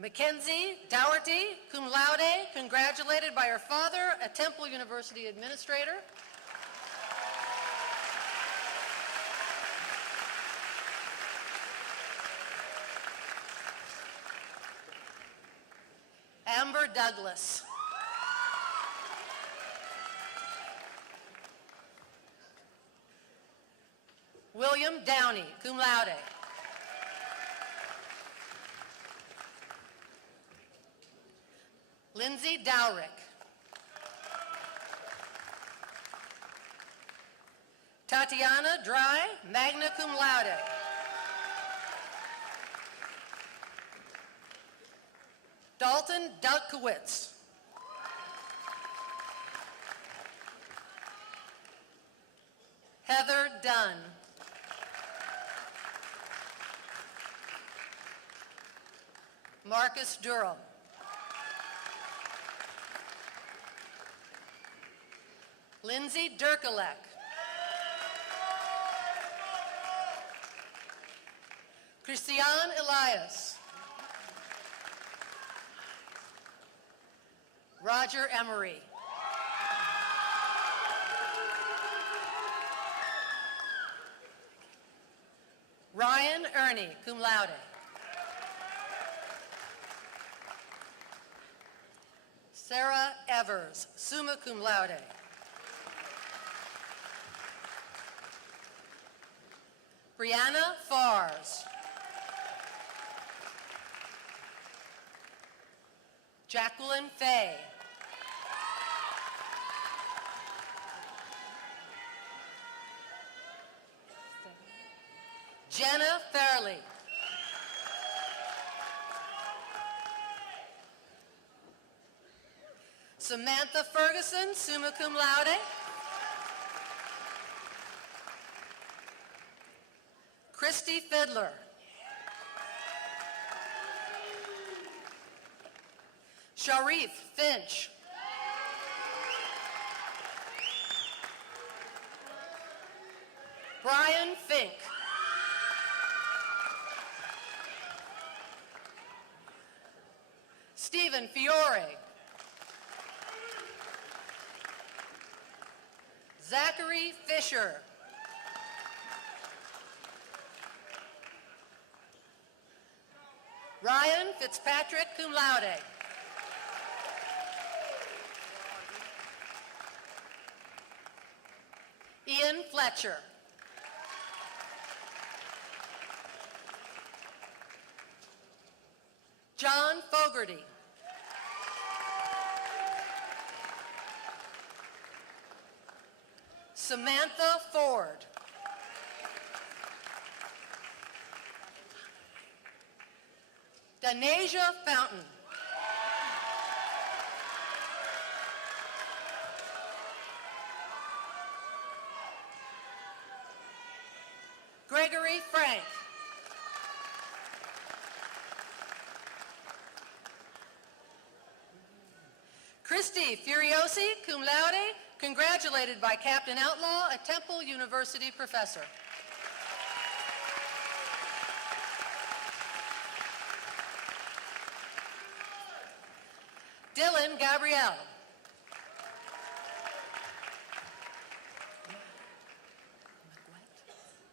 Mackenzie Dougherty, cum laude, congratulated by her father, a Temple University administrator. Amber Douglas. William Downey, cum laude. Lindsay Dowrick. Tatiana Dry, magna cum laude. Dalton Dudkowitz. Heather Dunn. Marcus Durham. Lindsay Durkalek. Christian Elias. Roger Emery. Ryan Ernie, cum laude. Sarah Evers, summa cum laude. Brianna Fars. Jacqueline Fay. Jenna Fairley. Samantha Ferguson, summa cum laude. Christy Fiddler. Sharif Finch. Brian Fink. Stephen Fiore. Zachary Fisher. Ryan Fitzpatrick, cum laude. Ian Fletcher. John Fogarty. Samantha Ford. Danasia Fountain. Gregory Frank. Christy Furiosi, cum laude, congratulated by Captain Outlaw, a Temple University professor. Dylan Gabrielle.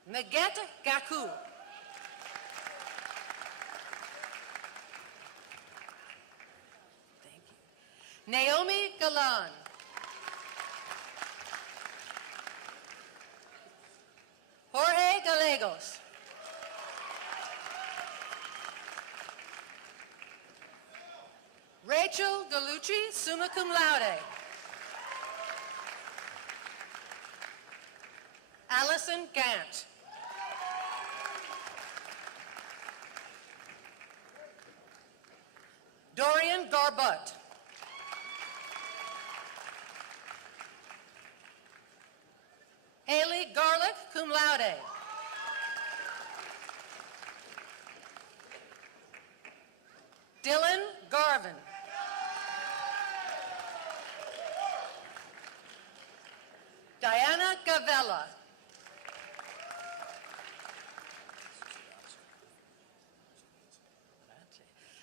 Meget Gaku. Thank you. Naomi Galan. Jorge Gallegos. Rachel Galucci, summa cum laude. Allison Gant. Dorian Garbut. Haley Garlick, cum laude. Dylan Garvin. Diana Gavella.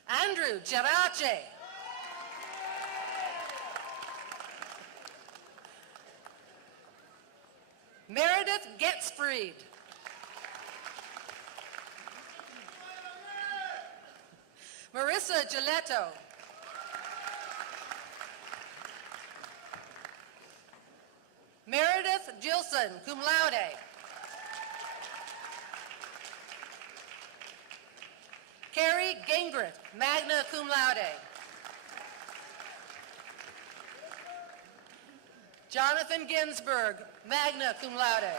Andrew Gerace. Meredith Getzfried. Marissa Giletto. Meredith Gilson, cum laude. Carrie Gingrich, magna cum laude. Jonathan Ginsberg, magna cum laude.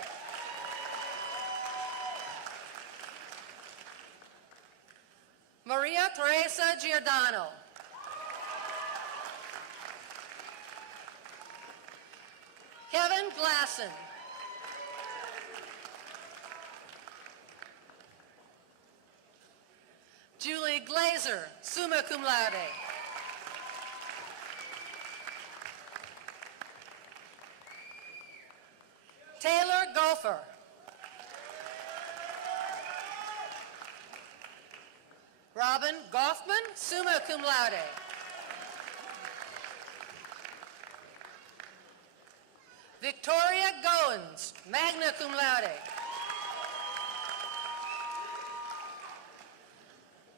Maria Teresa Giordano. Kevin Glasson. Julie Glazer, summa cum laude. Taylor Golfer. Robin Goffman, summa cum laude. Victoria Goins, magna cum laude.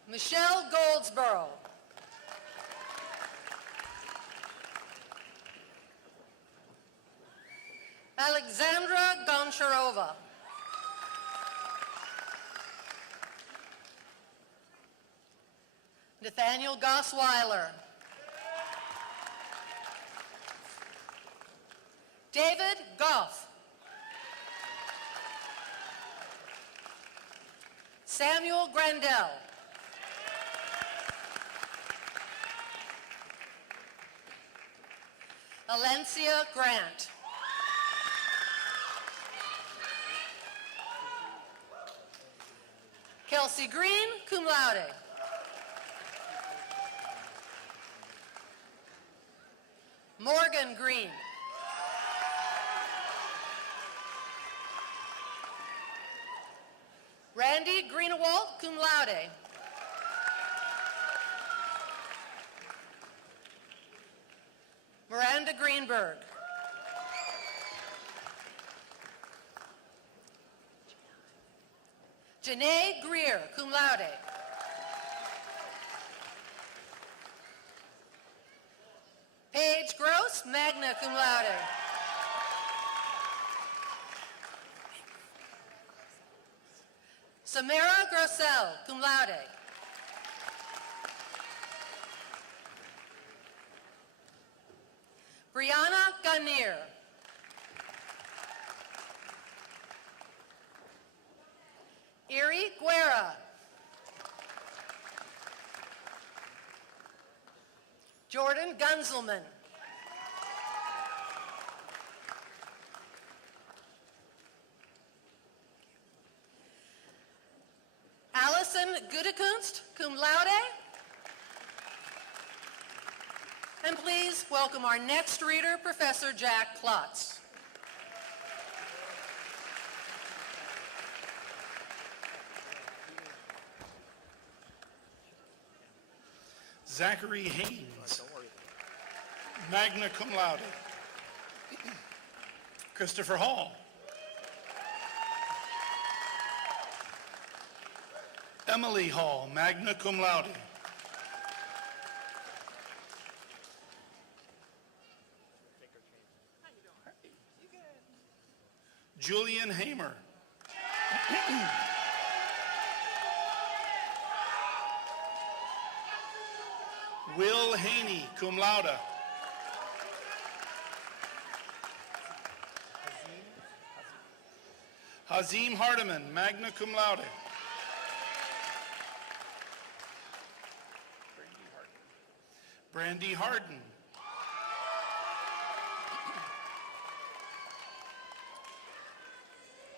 Michelle Goldsboro. Alexandra Goncharova. Nathaniel Gossweiler. David Goff. Samuel Grandel. Alencia Grant. Kelsey Green, cum laude. Morgan Green. Randy Greenewalt, cum laude. Miranda Greenberg. Janae Greer, cum laude. Paige Gross, magna cum laude. Samara Grossell, cum laude. Brianna Ganier. Erie Guerra. Jordan Gunzelman. Allison Gudekunst, cum laude. And please welcome our next reader, Professor Jack Klotz. Zachary Haynes, magna cum laude. Christopher Hall. Emily Hall, magna cum laude. Julian Hamer. Will Haney, cum laude. Hazim Hardiman, magna cum laude. Brandy Harden.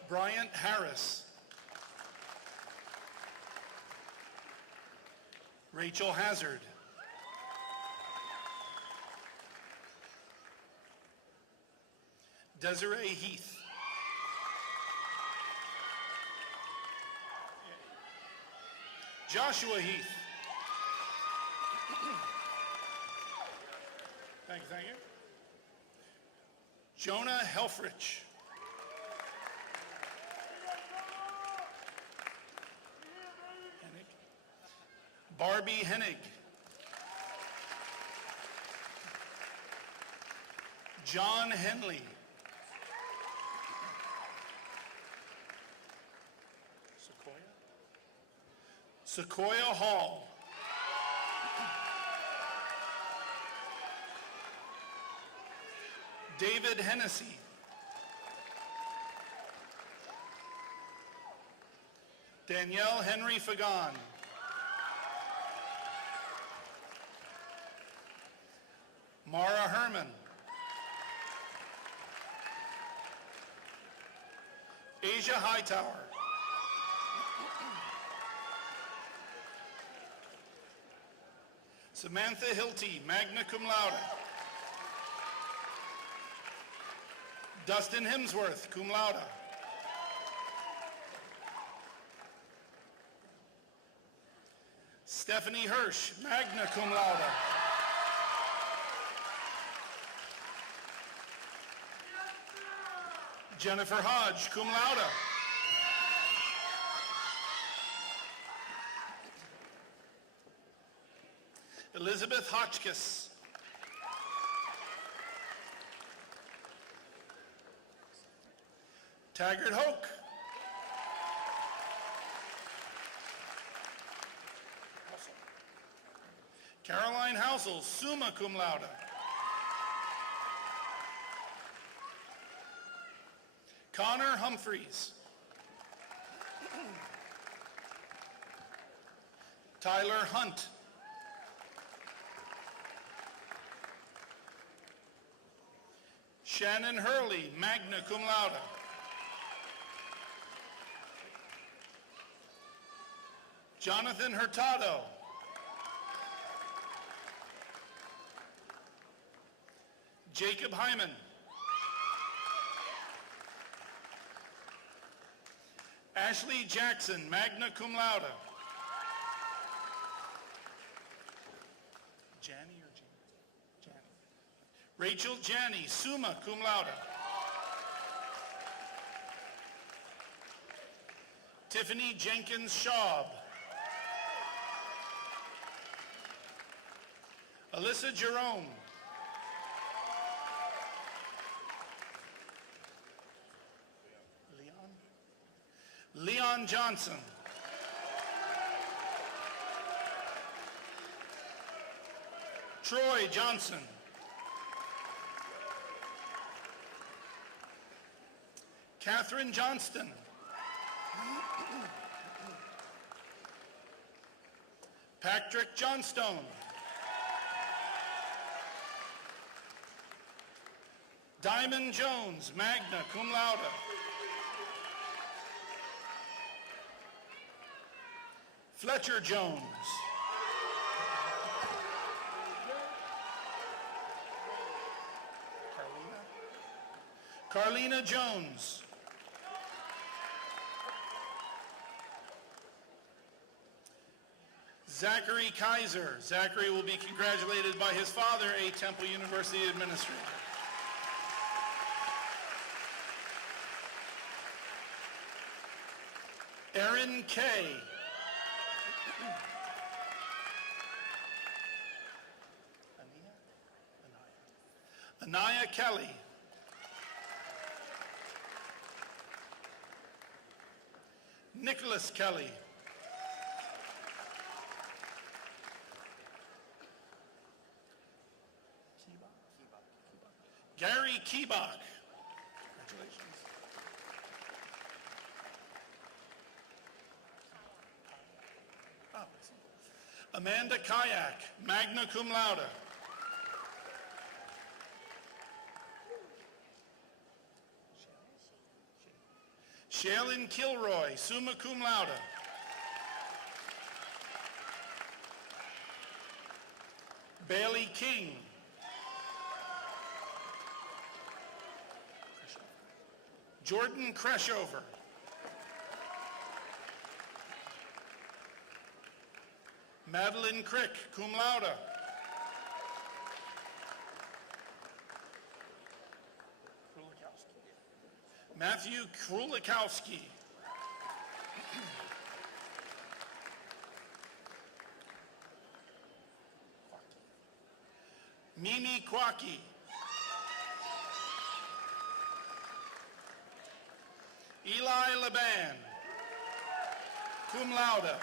Bryant Harris. Rachel Hazard. Desiree Heath. Joshua Heath. Thank you, thank you. Jonah Helfrich. Barbie Hennig. John Henley. Sequoia Hall. David Hennessy. Danielle Henry Fagan. Mara Herman. Asia Hightower. Samantha Hilty, magna cum laude. Dustin Hemsworth, cum laude. Stephanie Hirsch, magna cum laude. Jennifer Hodge, cum laude. Elizabeth Hotchkiss. Taggart Hoke. Caroline Housel, summa cum laude. Connor Humphreys. Tyler Hunt. Shannon Hurley, magna cum laude. Jonathan Hurtado. Jacob Hyman. Ashley Jackson, magna cum laude. Janney or Janney? Rachel Janney, summa cum laude. Tiffany Jenkins Schaub. Alyssa Jerome. Leon Johnson. Troy Johnson. Catherine Johnston. Patrick Johnstone. Diamond Jones, magna cum laude. Fletcher Jones. Carlina Jones. Zachary Kaiser. Zachary will be congratulated by his father, a Temple University administrator. Aaron Kay. Anaya Kelly. Nicholas Kelly. Gary Keebach. Congratulations. Amanda Kayak, magna cum laude. Shaylin Kilroy, summa cum laude. Bailey King. Jordan Kreshover. Madeline Crick, cum laude. Matthew Krulikowski. Mimi Kwaki. Eli Laban, cum laude.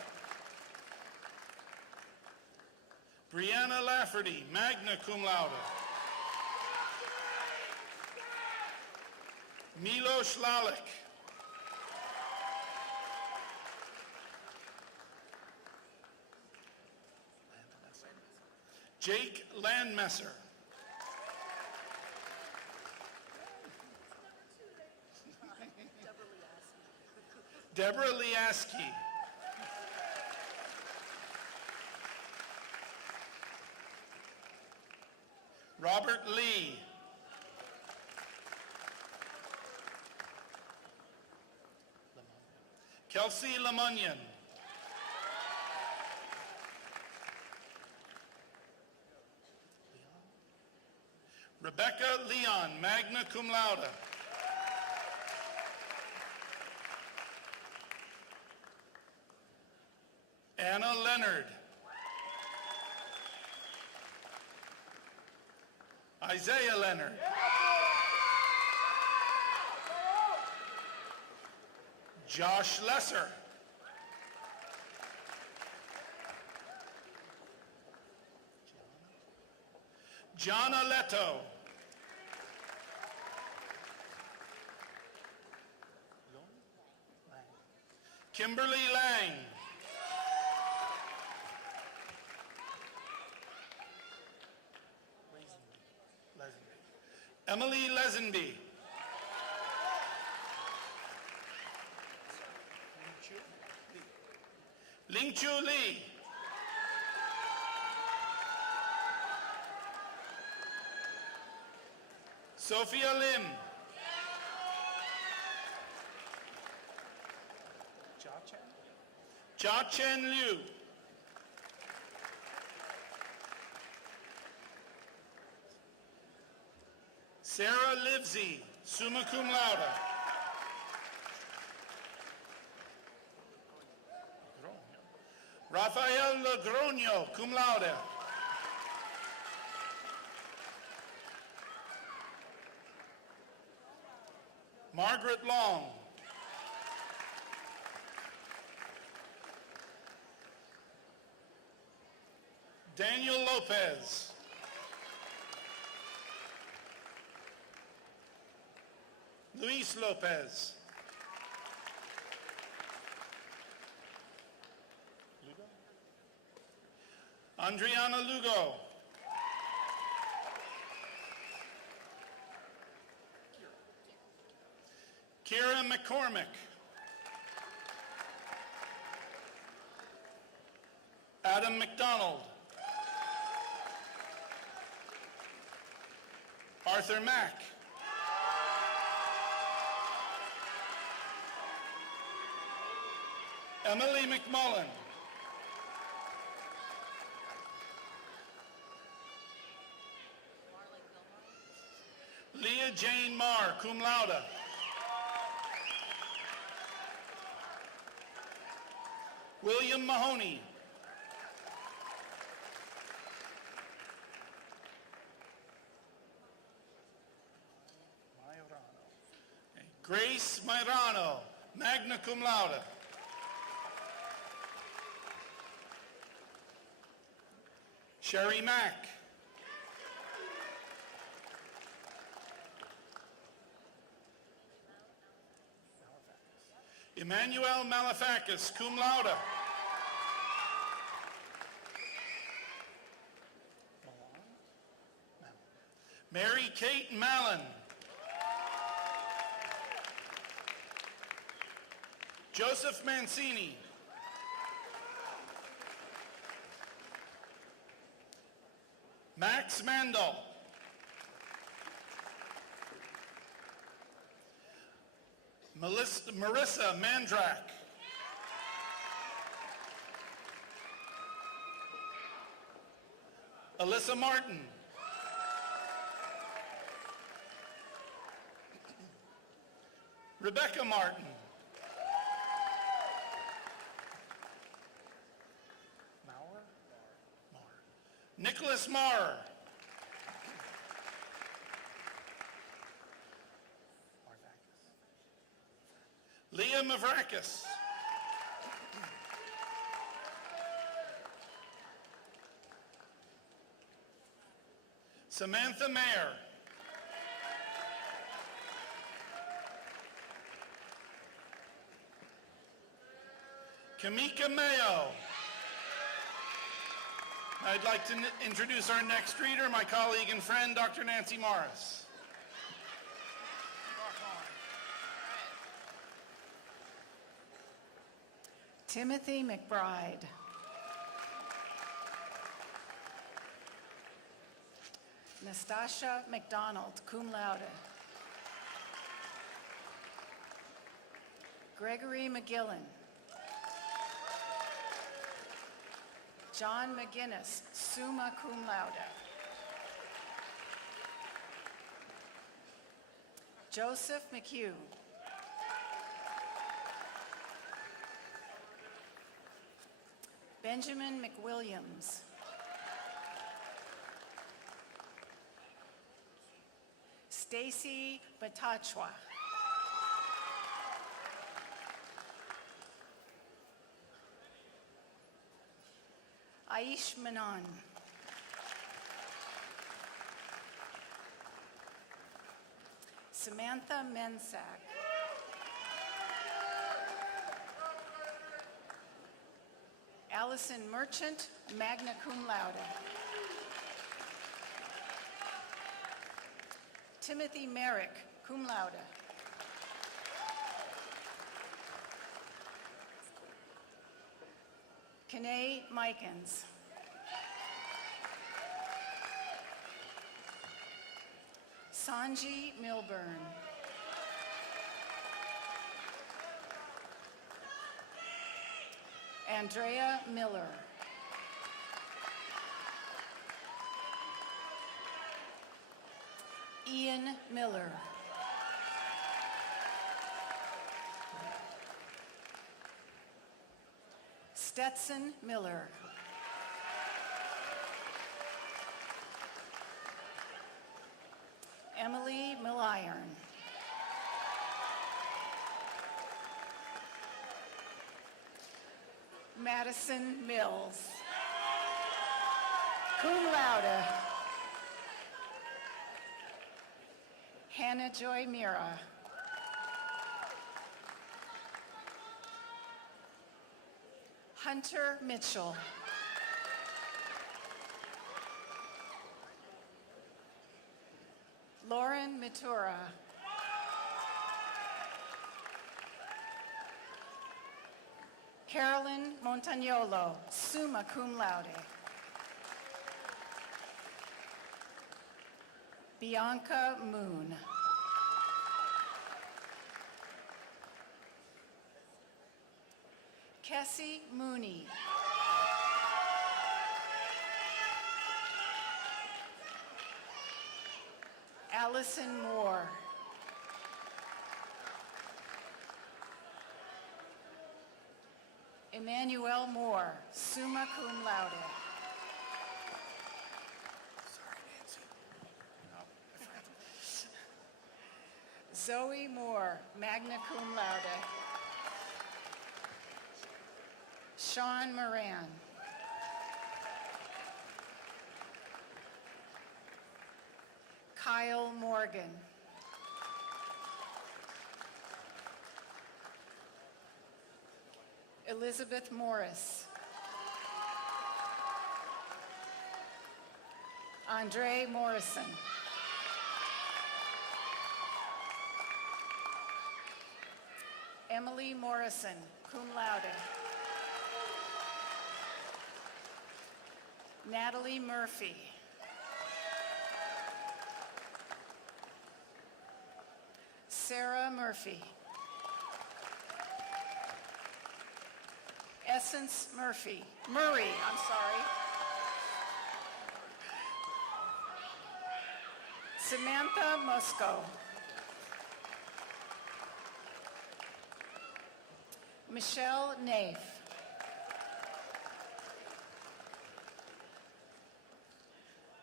Brianna Lafferty, magna cum laude. Milos Lalik. Jake Landmesser. Deborah Liaski. Robert Lee. Kelsey Lamunion. Rebecca Leon, magna cum laude. Anna Leonard. Isaiah Leonard. Josh Lesser. Jana Leto. Kimberly Lang. Emily Lesenby. Lingchu Li. Sophia Lim. Jia Chen Liu. Sarah Livesey, summa cum laude. Rafael Logroño, cum laude. Margaret Long. Daniel Lopez. Luis Lopez. Adriana Lugo. Kira McCormick. Adam McDonald. Arthur Mack. Emily McMullen. Leah Jane Marr, cum laude. William Mahoney. Grace Mairano, magna cum laude. Sherry Mack. Emmanuel Malafakis, cum laude. Mary Kate Mallon. Joseph Mancini. Max Mandel. Marissa Mandrak. Alyssa Martin. Rebecca Martin. Nicholas Marr. Leah Mavrakis. Samantha Mayer. Kamika Mayo. I'd like to introduce our next reader, my colleague and friend, Dr. Nancy Morris. Timothy McBride. Nastasia McDonald, cum laude. Gregory McGillen. John McGinnis, summa cum laude. Joseph McHugh. Benjamin McWilliams. Stacy Batachwa. Aish Manan. Samantha Mensack. Allison Merchant, magna cum laude. Timothy Merrick, cum laude. Kanae Mikens. Sanji Milburn. Andrea Miller. Ian Miller. Stetson Miller. Emily Milliron. Madison Mills. Cum laude. Hannah Joy Mira. Hunter Mitchell. Lauren Matura. Carolyn Montagnolo, summa cum laude. Bianca Moon. Cassie Mooney. Allison Moore. Emmanuel Moore, summa cum laude. Zoe Moore, magna cum laude. Sean Moran. Kyle Morgan. Elizabeth Morris. Andre Morrison. Emily Morrison, cum laude. Natalie Murphy. Sarah Murphy. Essence Murray, I'm sorry. Samantha Musco. Michelle Naif.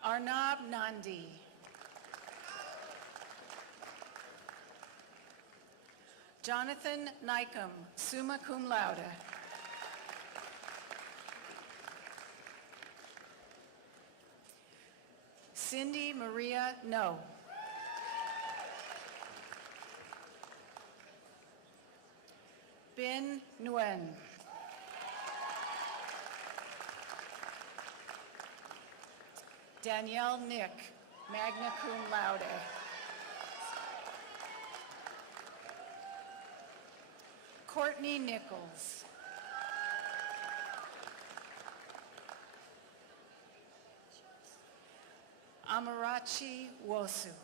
Arnab Nandi. Jonathan Nykum, summa cum laude. Cindy Maria No. Bin Nguyen. Danielle Nick, magna cum laude. Courtney Nichols. Amarachi Wosu,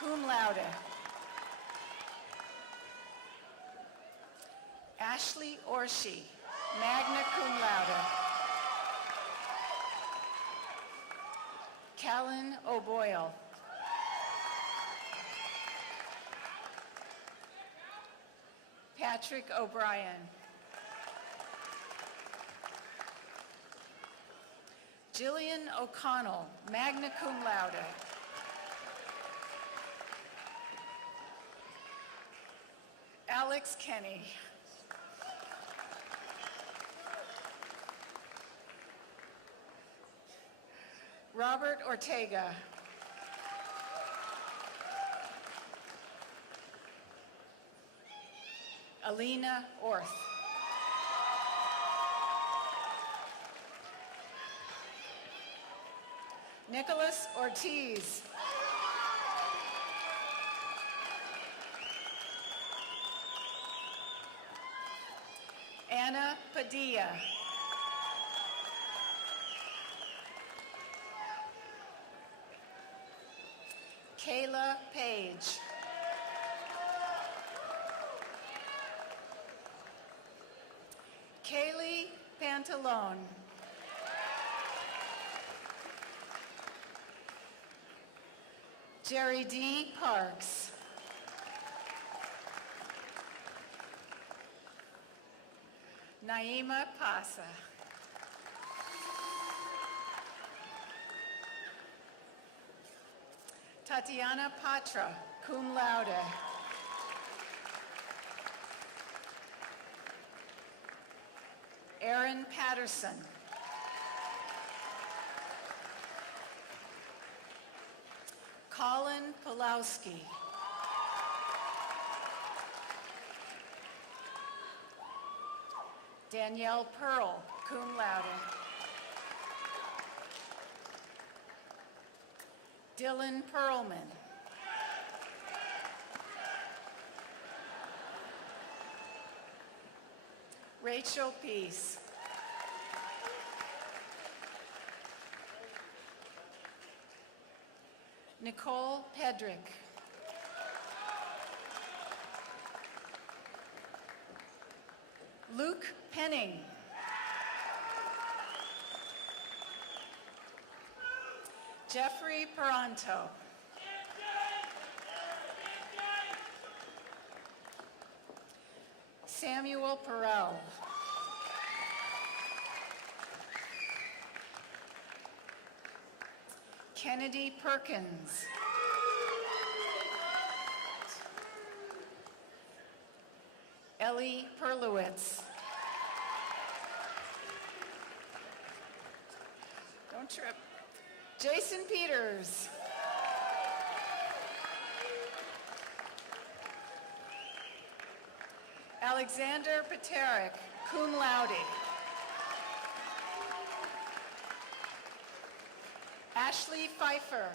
cum laude. Ashley Orshi, magna cum laude. Callan O'Boyle. Patrick O'Brien. Jillian O'Connell, magna cum laude. Alex Kenny. Robert Ortega. Alina Orth. Nicholas Ortiz. Anna Padilla. Kayla Page. Kaylee Pantalone. Jerry D. Parks. Naima Pasa. Tatiana Patra, cum laude. Aaron Patterson. Colin Pulowski. Danielle Pearl, cum laude. Dylan Perlman. Rachel Peace. Nicole Pedrick. Luke Penning. Jeffrey Peranto. Samuel Perel. Kennedy Perkins. Ellie Perlowitz. Don't trip. Jason Peters. Alexander Paterick, cum laude. Ashley Pfeiffer.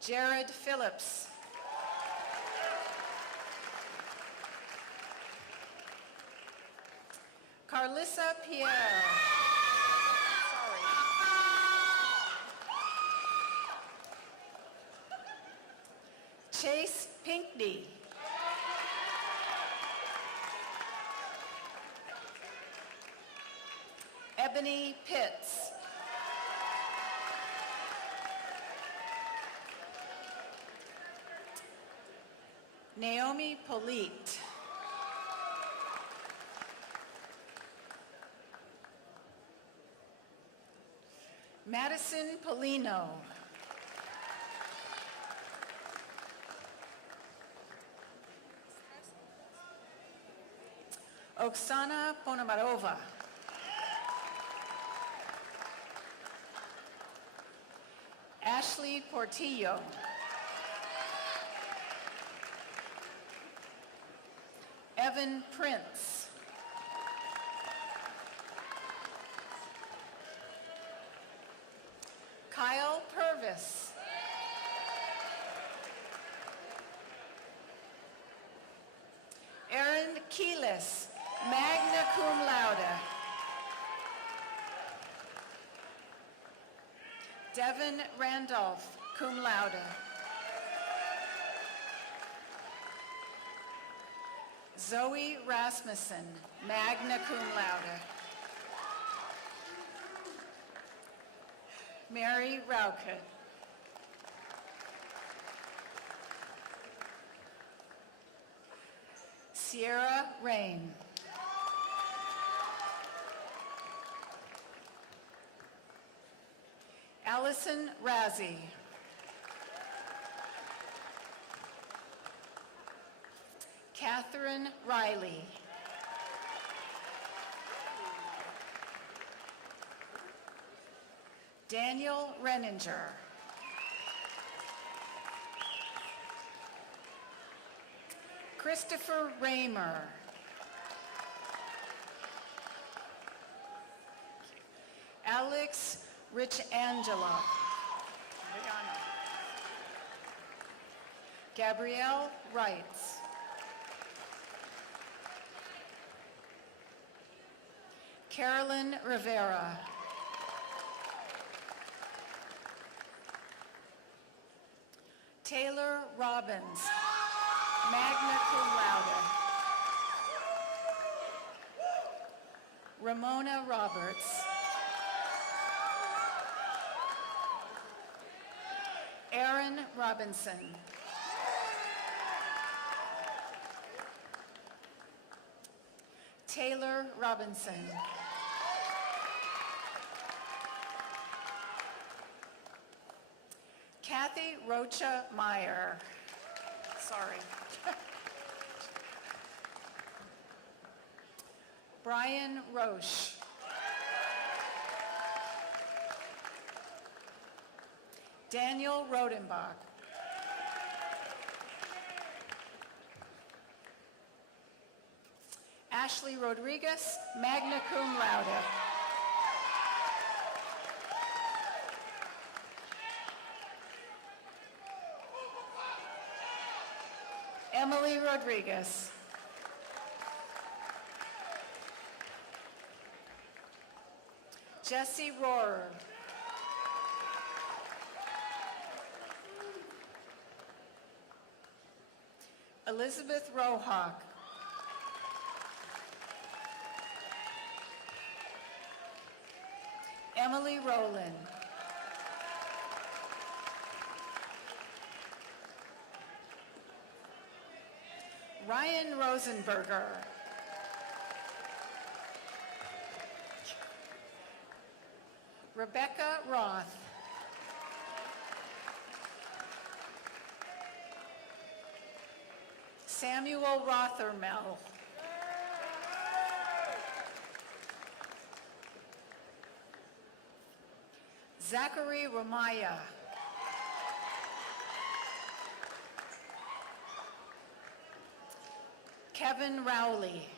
Jared Phillips. Carlissa Pierre. Sorry. Chase Pinkney. Ebony Pitts. Naomi Polite. Madison Polino. Oksana Ponomarova. Ashley Portillo. Evan Prince. Kyle Purvis. Aaron Keelis, magna cum laude. Devin Randolph, cum laude. Zoe Rasmussen, magna cum laude. Mary Raucott. Sierra Rain. Allison Razzie. Catherine Riley. Daniel Renninger. Christopher Raymer. Alex Rich Angela. Gabrielle Wrights. Carolyn Rivera. Taylor Robbins, magna cum laude. Ramona Roberts. Aaron Robinson. Taylor Robinson. Kathy Rocha Meyer. Sorry. Brian Roche. Daniel Rodenbach. Ashley Rodriguez, magna cum laude. Emily Rodriguez. Jesse Rohrer. Elizabeth Rohawk. Emily Rowland. Ryan Rosenberger. Rebecca Roth. Samuel Rothermel. Zachary Ramaya. Kevin Rowley.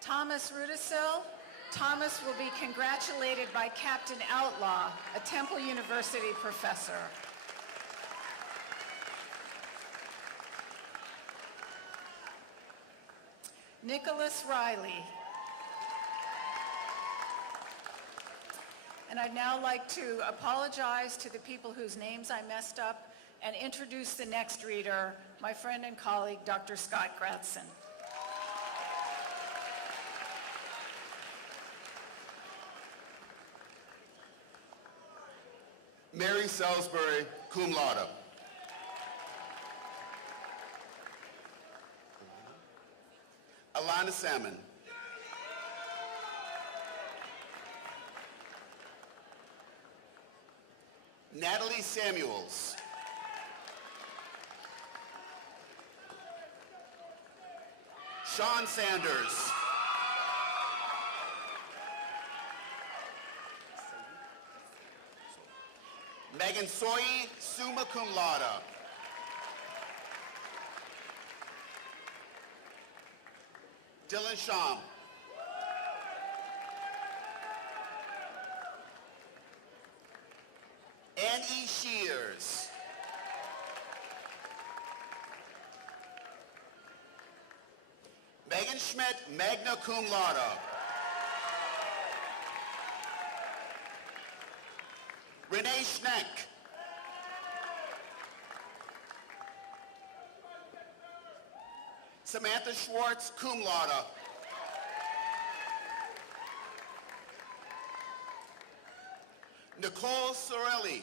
Thomas Rudisil. Thomas will be congratulated by Captain Outlaw, a Temple University professor. Nicholas Riley. And I'd now like to apologize to the people whose names I messed up and introduce the next reader, my friend and colleague, Dr. Scott Gratson. Mary Salisbury, cum laude. Alana Salmon. Natalie Samuels. Sean Sanders. Megan Soyi, summa cum laude. Dylan Sham. Anne E. Shears. Megan Schmidt, magna cum laude. Renee Schneck. Samantha Schwartz, cum laude. Nicole Sorelli.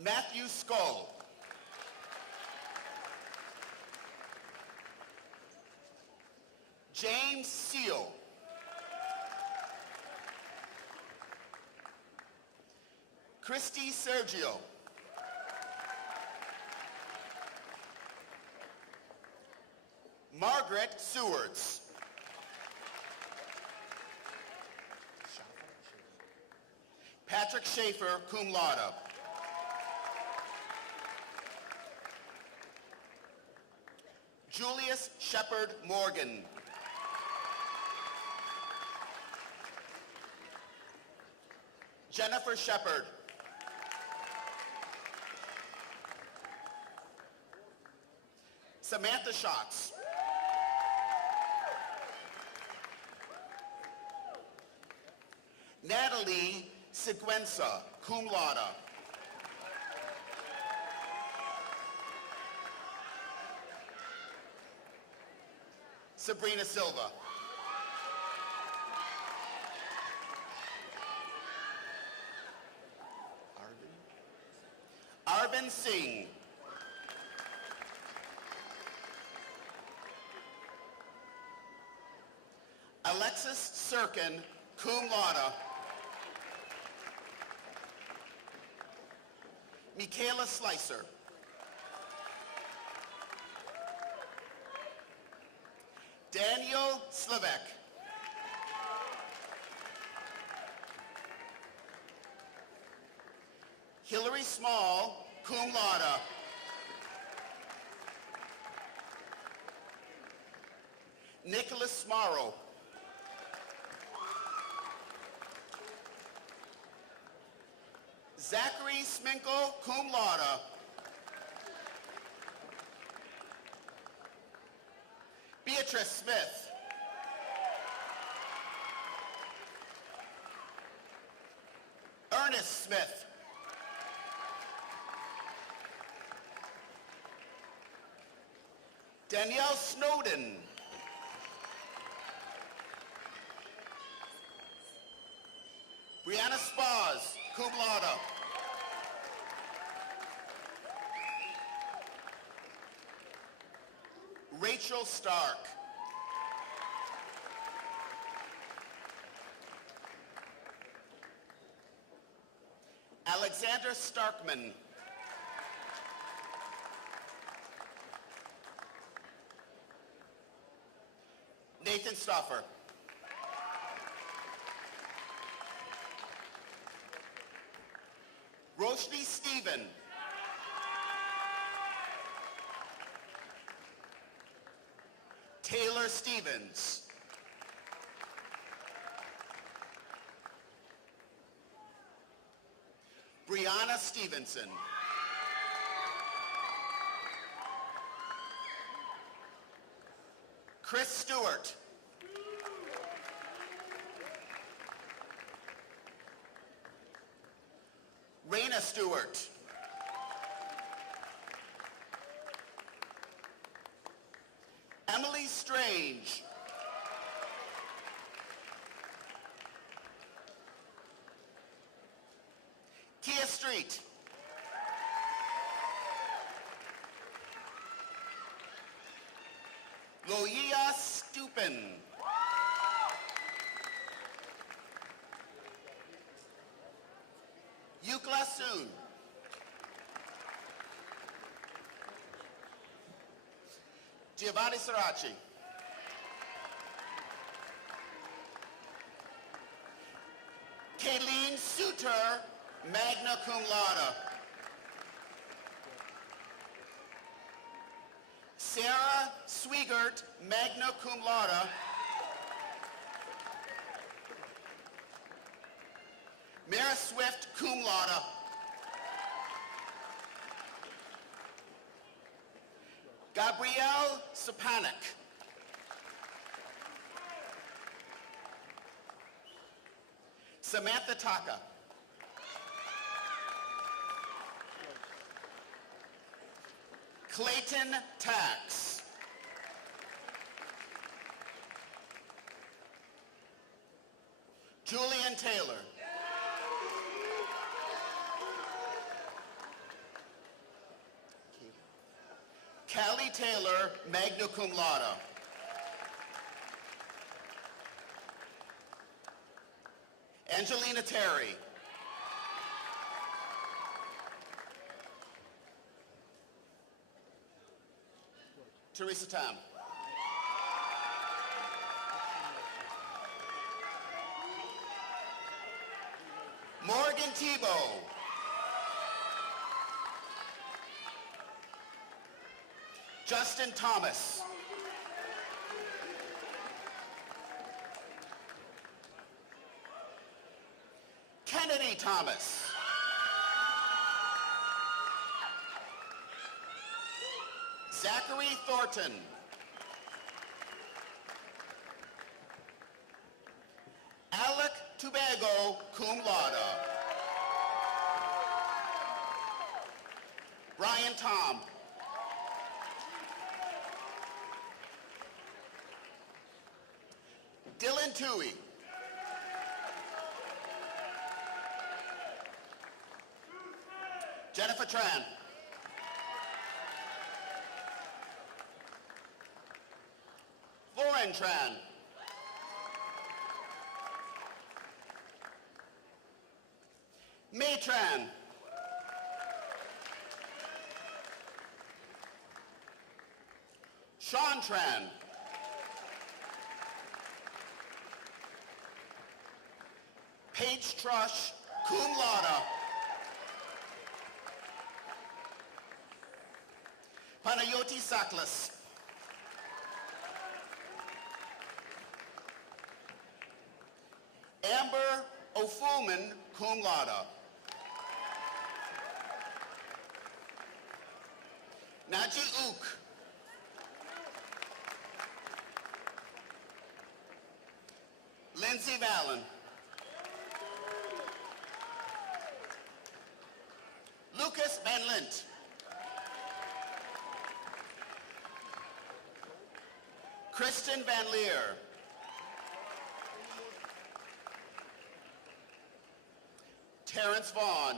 Matthew Skull. James Seal. Christy Sergio. Margaret Sewards. Patrick Schaefer, cum laude. Julius Shepard Morgan. Jennifer Shepard. Samantha Schatz. Natalie Seguenza, cum laude. Sabrina Silva. Arvind Singh. Alexis Sirkin, cum laude. Michaela Slicer. Daniel Slivek. Hillary Small, cum laude. Nicholas Morrow. Zachary Sminkle, cum laude. Beatrice Smith. Ernest Smith. Danielle Snowden. Brianna Spaz, cum laude. Rachel Stark. Alexander Starkman. Nathan Stoffer. Roshni Stephen. Taylor Stevens. Brianna Stevenson. Chris Stewart. Raina Stewart. Emily Strange. Kia Street. Loia Stupin. Yukla Soon. Giovanni Sarachi. Kayleen Suter, magna cum laude. Sarah Swigert, magna cum laude. Mara Swift, cum laude. Gabrielle Sapanik. Samantha Taka. Clayton Tax. Julian Taylor. Callie Taylor, magna cum laude. Angelina Terry. Teresa Tam. Morgan Tebow. Justin Thomas. Kennedy Thomas. Zachary Thornton. Alec Tobago, cum laude. Brian Tom. Dylan Toohey. Jennifer Tran. Lauren Tran. May Tran. Sean Tran. Paige Trush, cum laude. Panayoti Saklas. Amber Ofuman, cum laude. Naji Ook. Lindsay Vallon. Lucas Van Lint. Kristen Van Leer. Terrence Vaughn.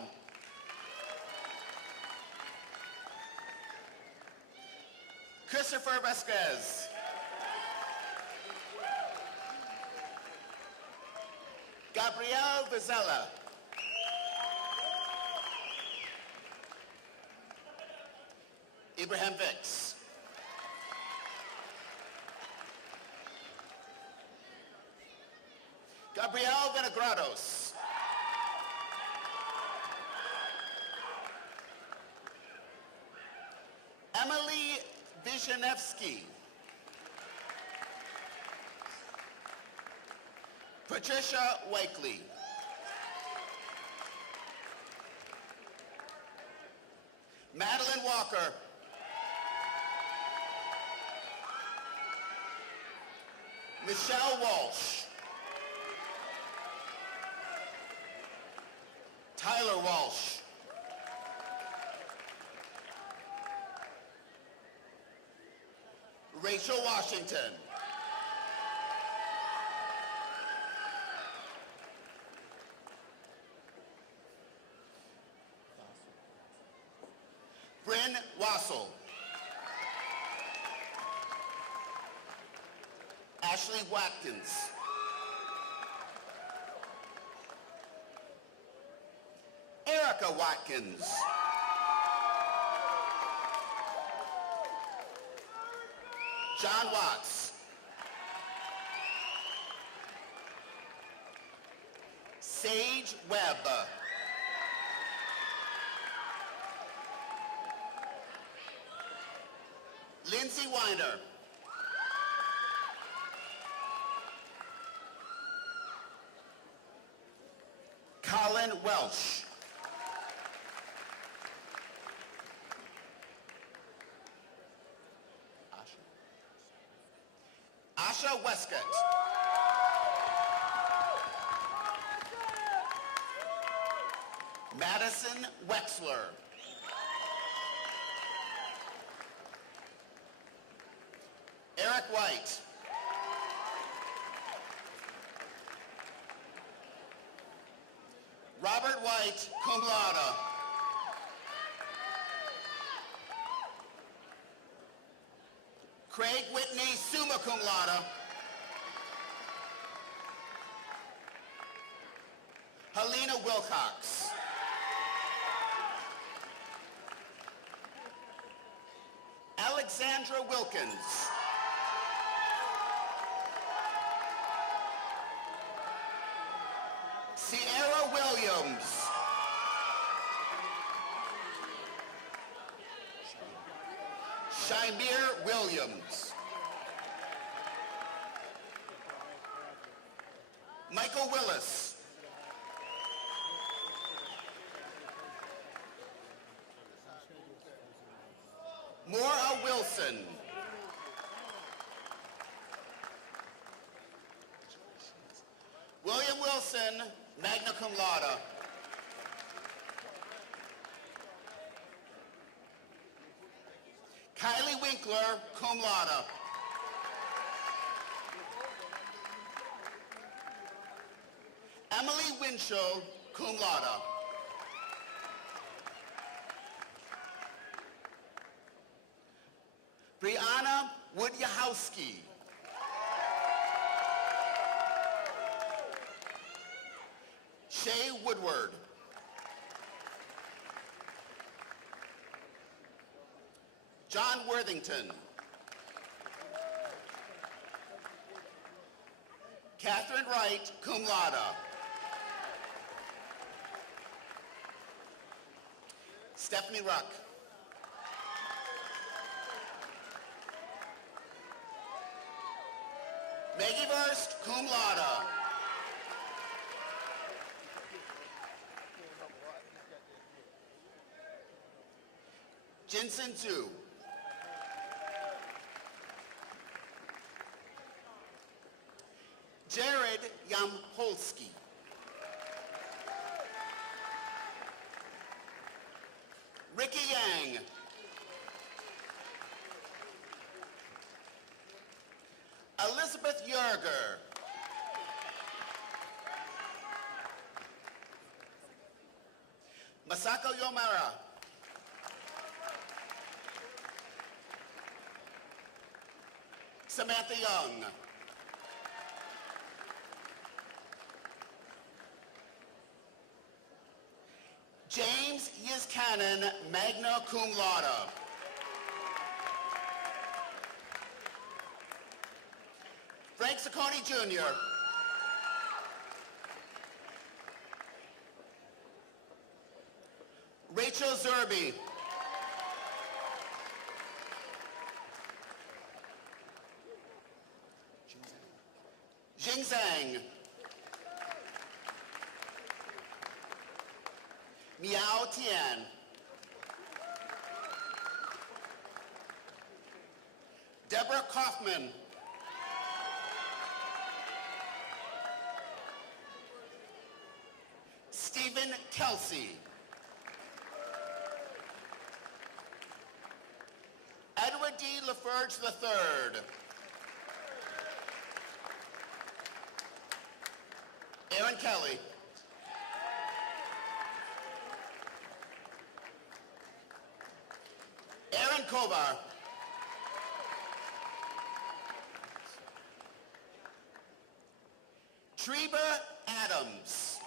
Christopher Vasquez. Gabrielle Vizela. Ibrahim Vicks. Gabrielle Vinagrados. Emily Vishnevsky. Patricia Wakely. Madeline Walker. Michelle Walsh. Tyler Walsh. Rachel Washington. Bryn Wassel. Ashley Watkins. Erica Watkins. John Watts. Sage Webb. Lindsay Weiner. Colin Welsh. Asha Westcott. Madison Wexler. Eric White. Robert White, cum laude. Craig Whitney, summa cum laude. Helena Wilcox. Alexandra Wilkins. Sierra Williams. Shymir Williams. Michael Willis. Worthington. William Wilson, magna cum laude. Kylie Winkler, cum laude. Emily Winchell, cum laude. Brianna Woodjahowski. Shay Woodward. John Worthington. Catherine Wright, cum laude. Stephanie Ruck. Maggie Verst, cum laude. Jinsen Zhu. Jared Yamholski. Ricky Yang. Elizabeth Yerger. Masako Yomara. Samantha Young. James Yizkanen, magna cum laude. Frank Saccone Jr. Rachel Zerby. Jing Zhang. Miao Tian. Deborah Kaufman. Stephen Kelsey. Edward D. LaFerge III. Aaron Kelly. Aaron Kovar. Treva Adams.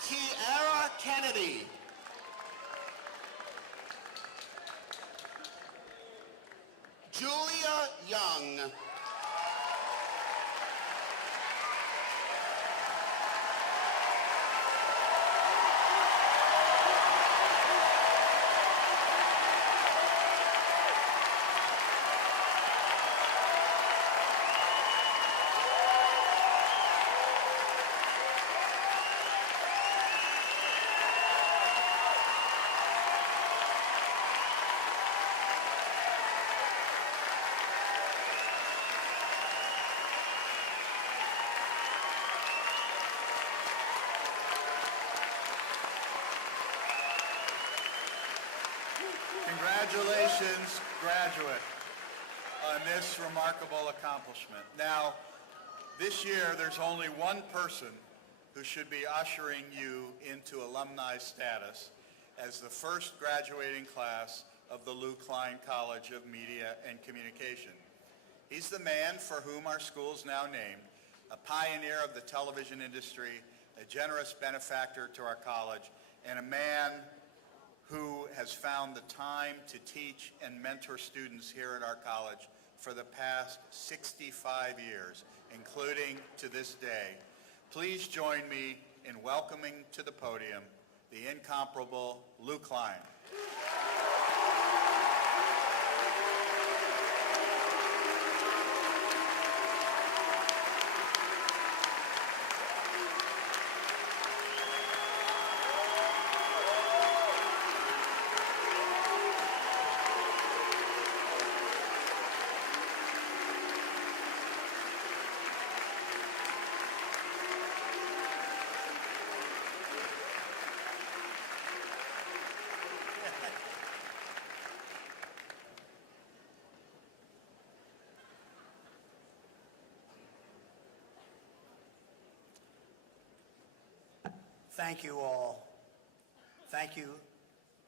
Kiara Kennedy. Julia Young. Congratulations, graduate, on this remarkable accomplishment. Now, this year, there's only one person who should be ushering you into alumni status as the first graduating class of the Lou Klein College of Media and Communication. He's the man for whom our school is now named, a pioneer of the television industry, a generous benefactor to our college, and a man who has found the time to teach and mentor students here at our college for the past 65 years, including to this day. Please join me in welcoming to the podium the incomparable Lou Klein. Thank you all. Thank you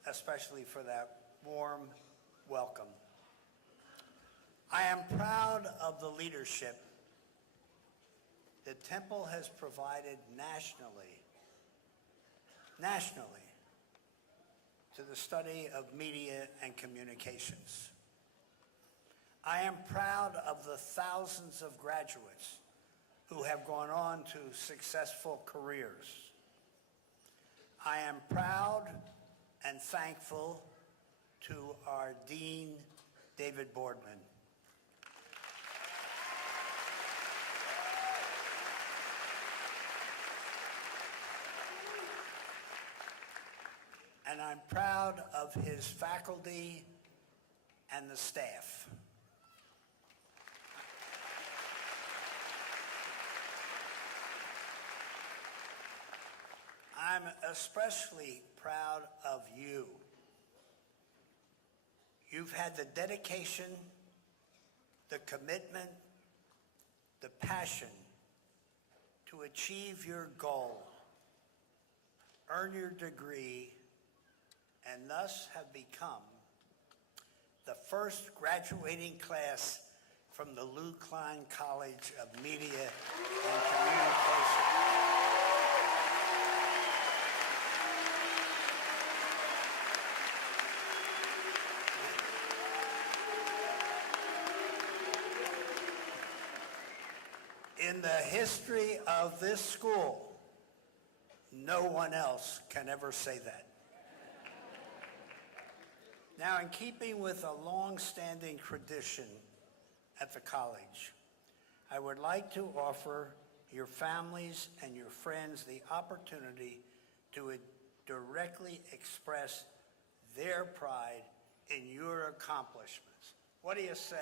especially for that warm welcome. I am proud of the leadership that Temple has provided nationally, to the study of media and communications. I am proud of the thousands of graduates who have gone on to successful careers. I am proud and thankful to our Dean, David Boardman. And I'm proud of his faculty and the staff. I'm especially proud of you. You've had the dedication, the commitment, the passion to achieve your goal, earn your degree, and thus have become the first graduating class from the Klein College of Media and Communication. In the history of this school, no one else can ever say that. Now, in keeping with a long-standing tradition at the college, I would like to offer your families and your friends the opportunity to directly express their pride in your accomplishments. What do you say?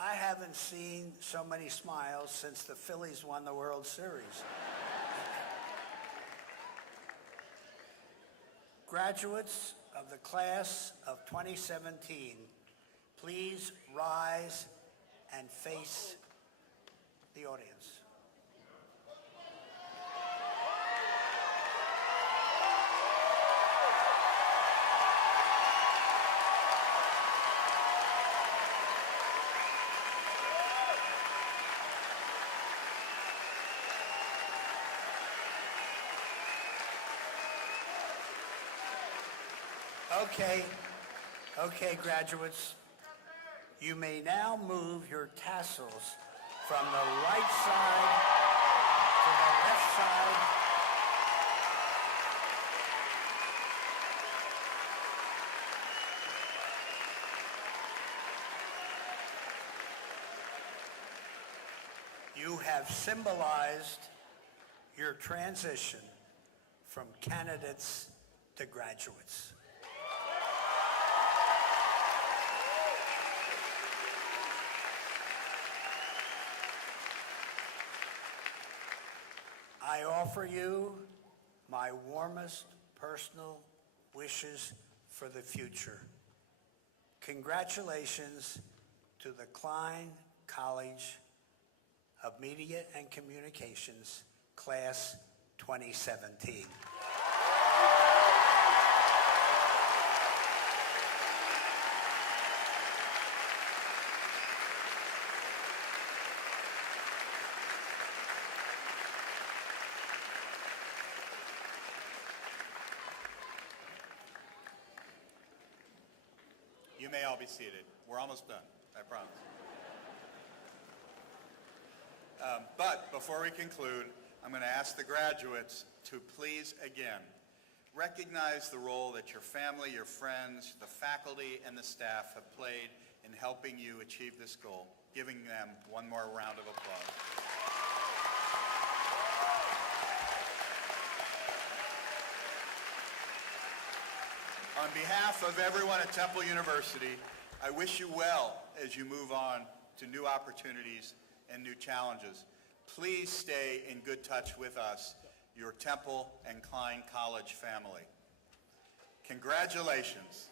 I haven't seen so many smiles since the Phillies won the World Series. Graduates of the class of 2017, please rise and face the audience. Okay, graduates, you may now move your tassels from the right side to the left side. You have symbolized your transition from candidates to graduates. I offer you my warmest personal wishes for the future. Congratulations to the Klein College of Media and Communications, Class 2017. You may all be seated. We're almost done, I promise. But before we conclude, I'm going to ask the graduates to please again recognize the role that your family, your friends, the faculty, and the staff have played in helping you achieve this goal, giving them one more round of applause. On behalf of everyone at Temple University, I wish you well as you move on to new opportunities and new challenges. Please stay in good touch with us, your Temple and Klein College family. Congratulations.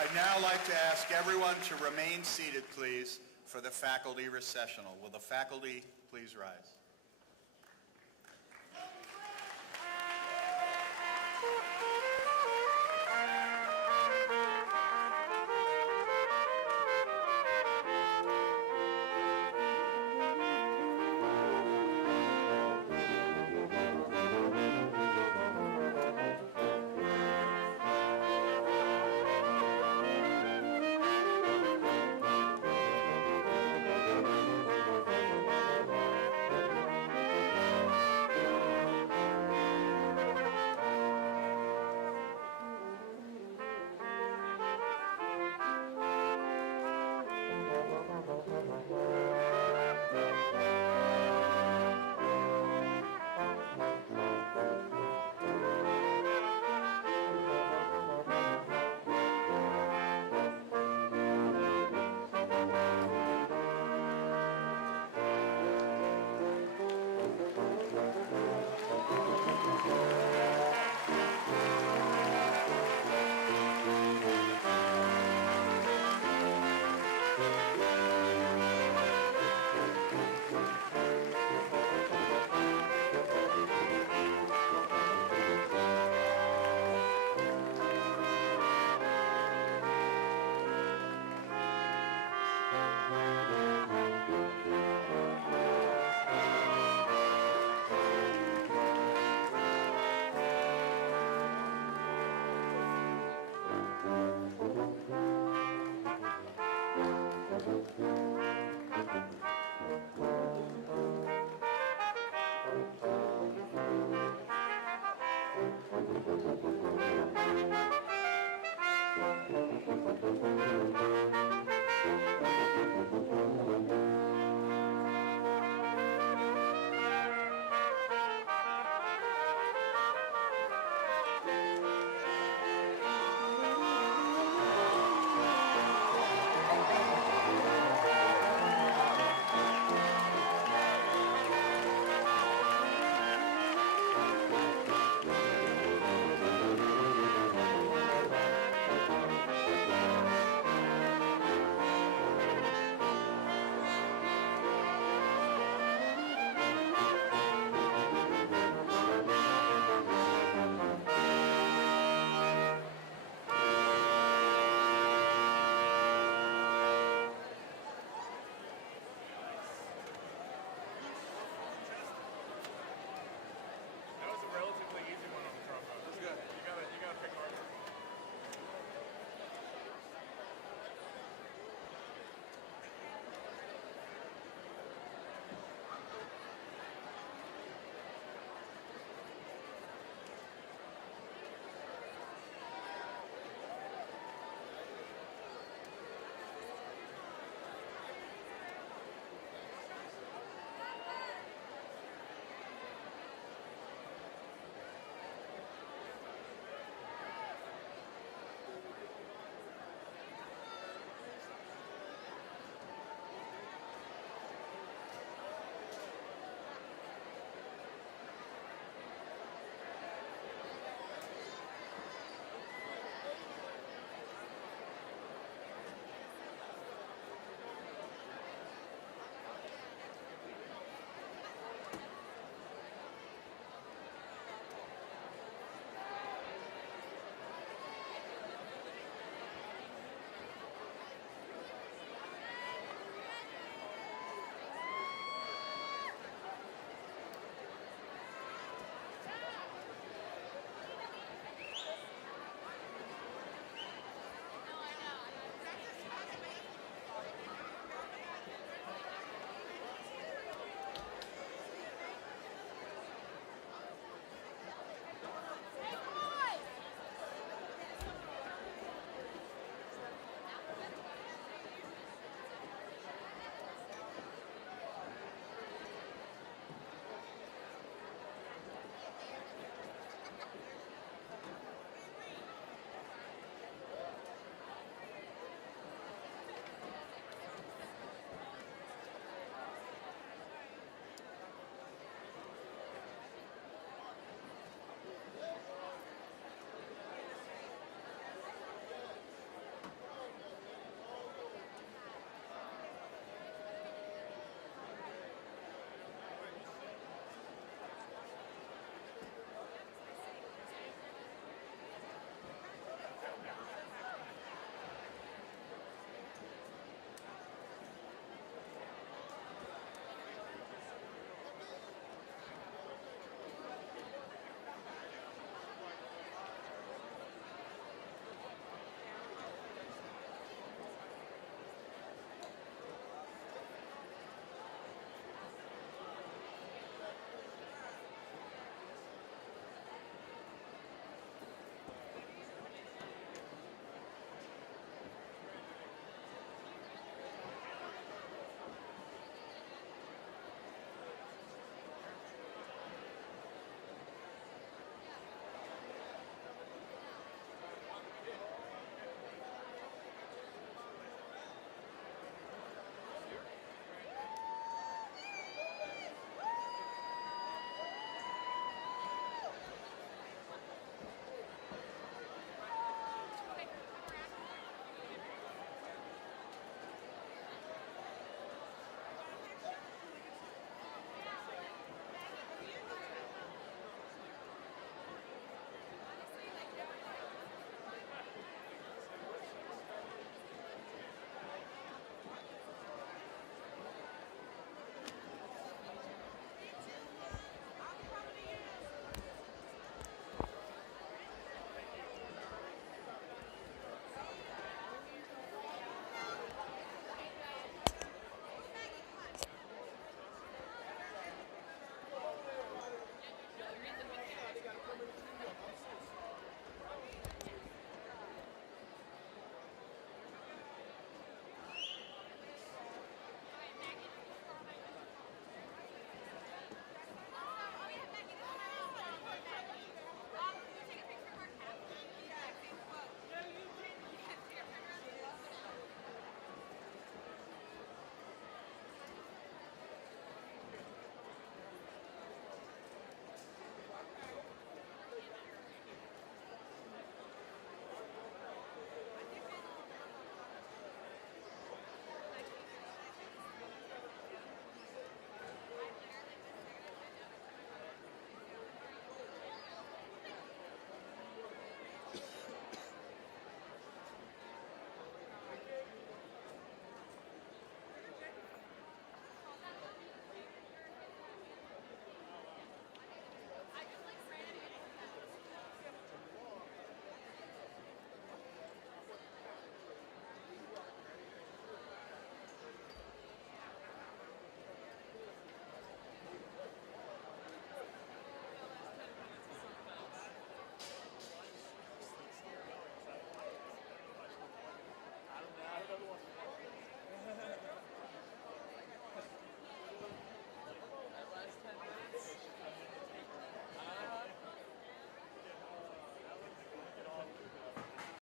I'd now like to ask everyone to remain seated, please, for the faculty recessional. Will the faculty please rise?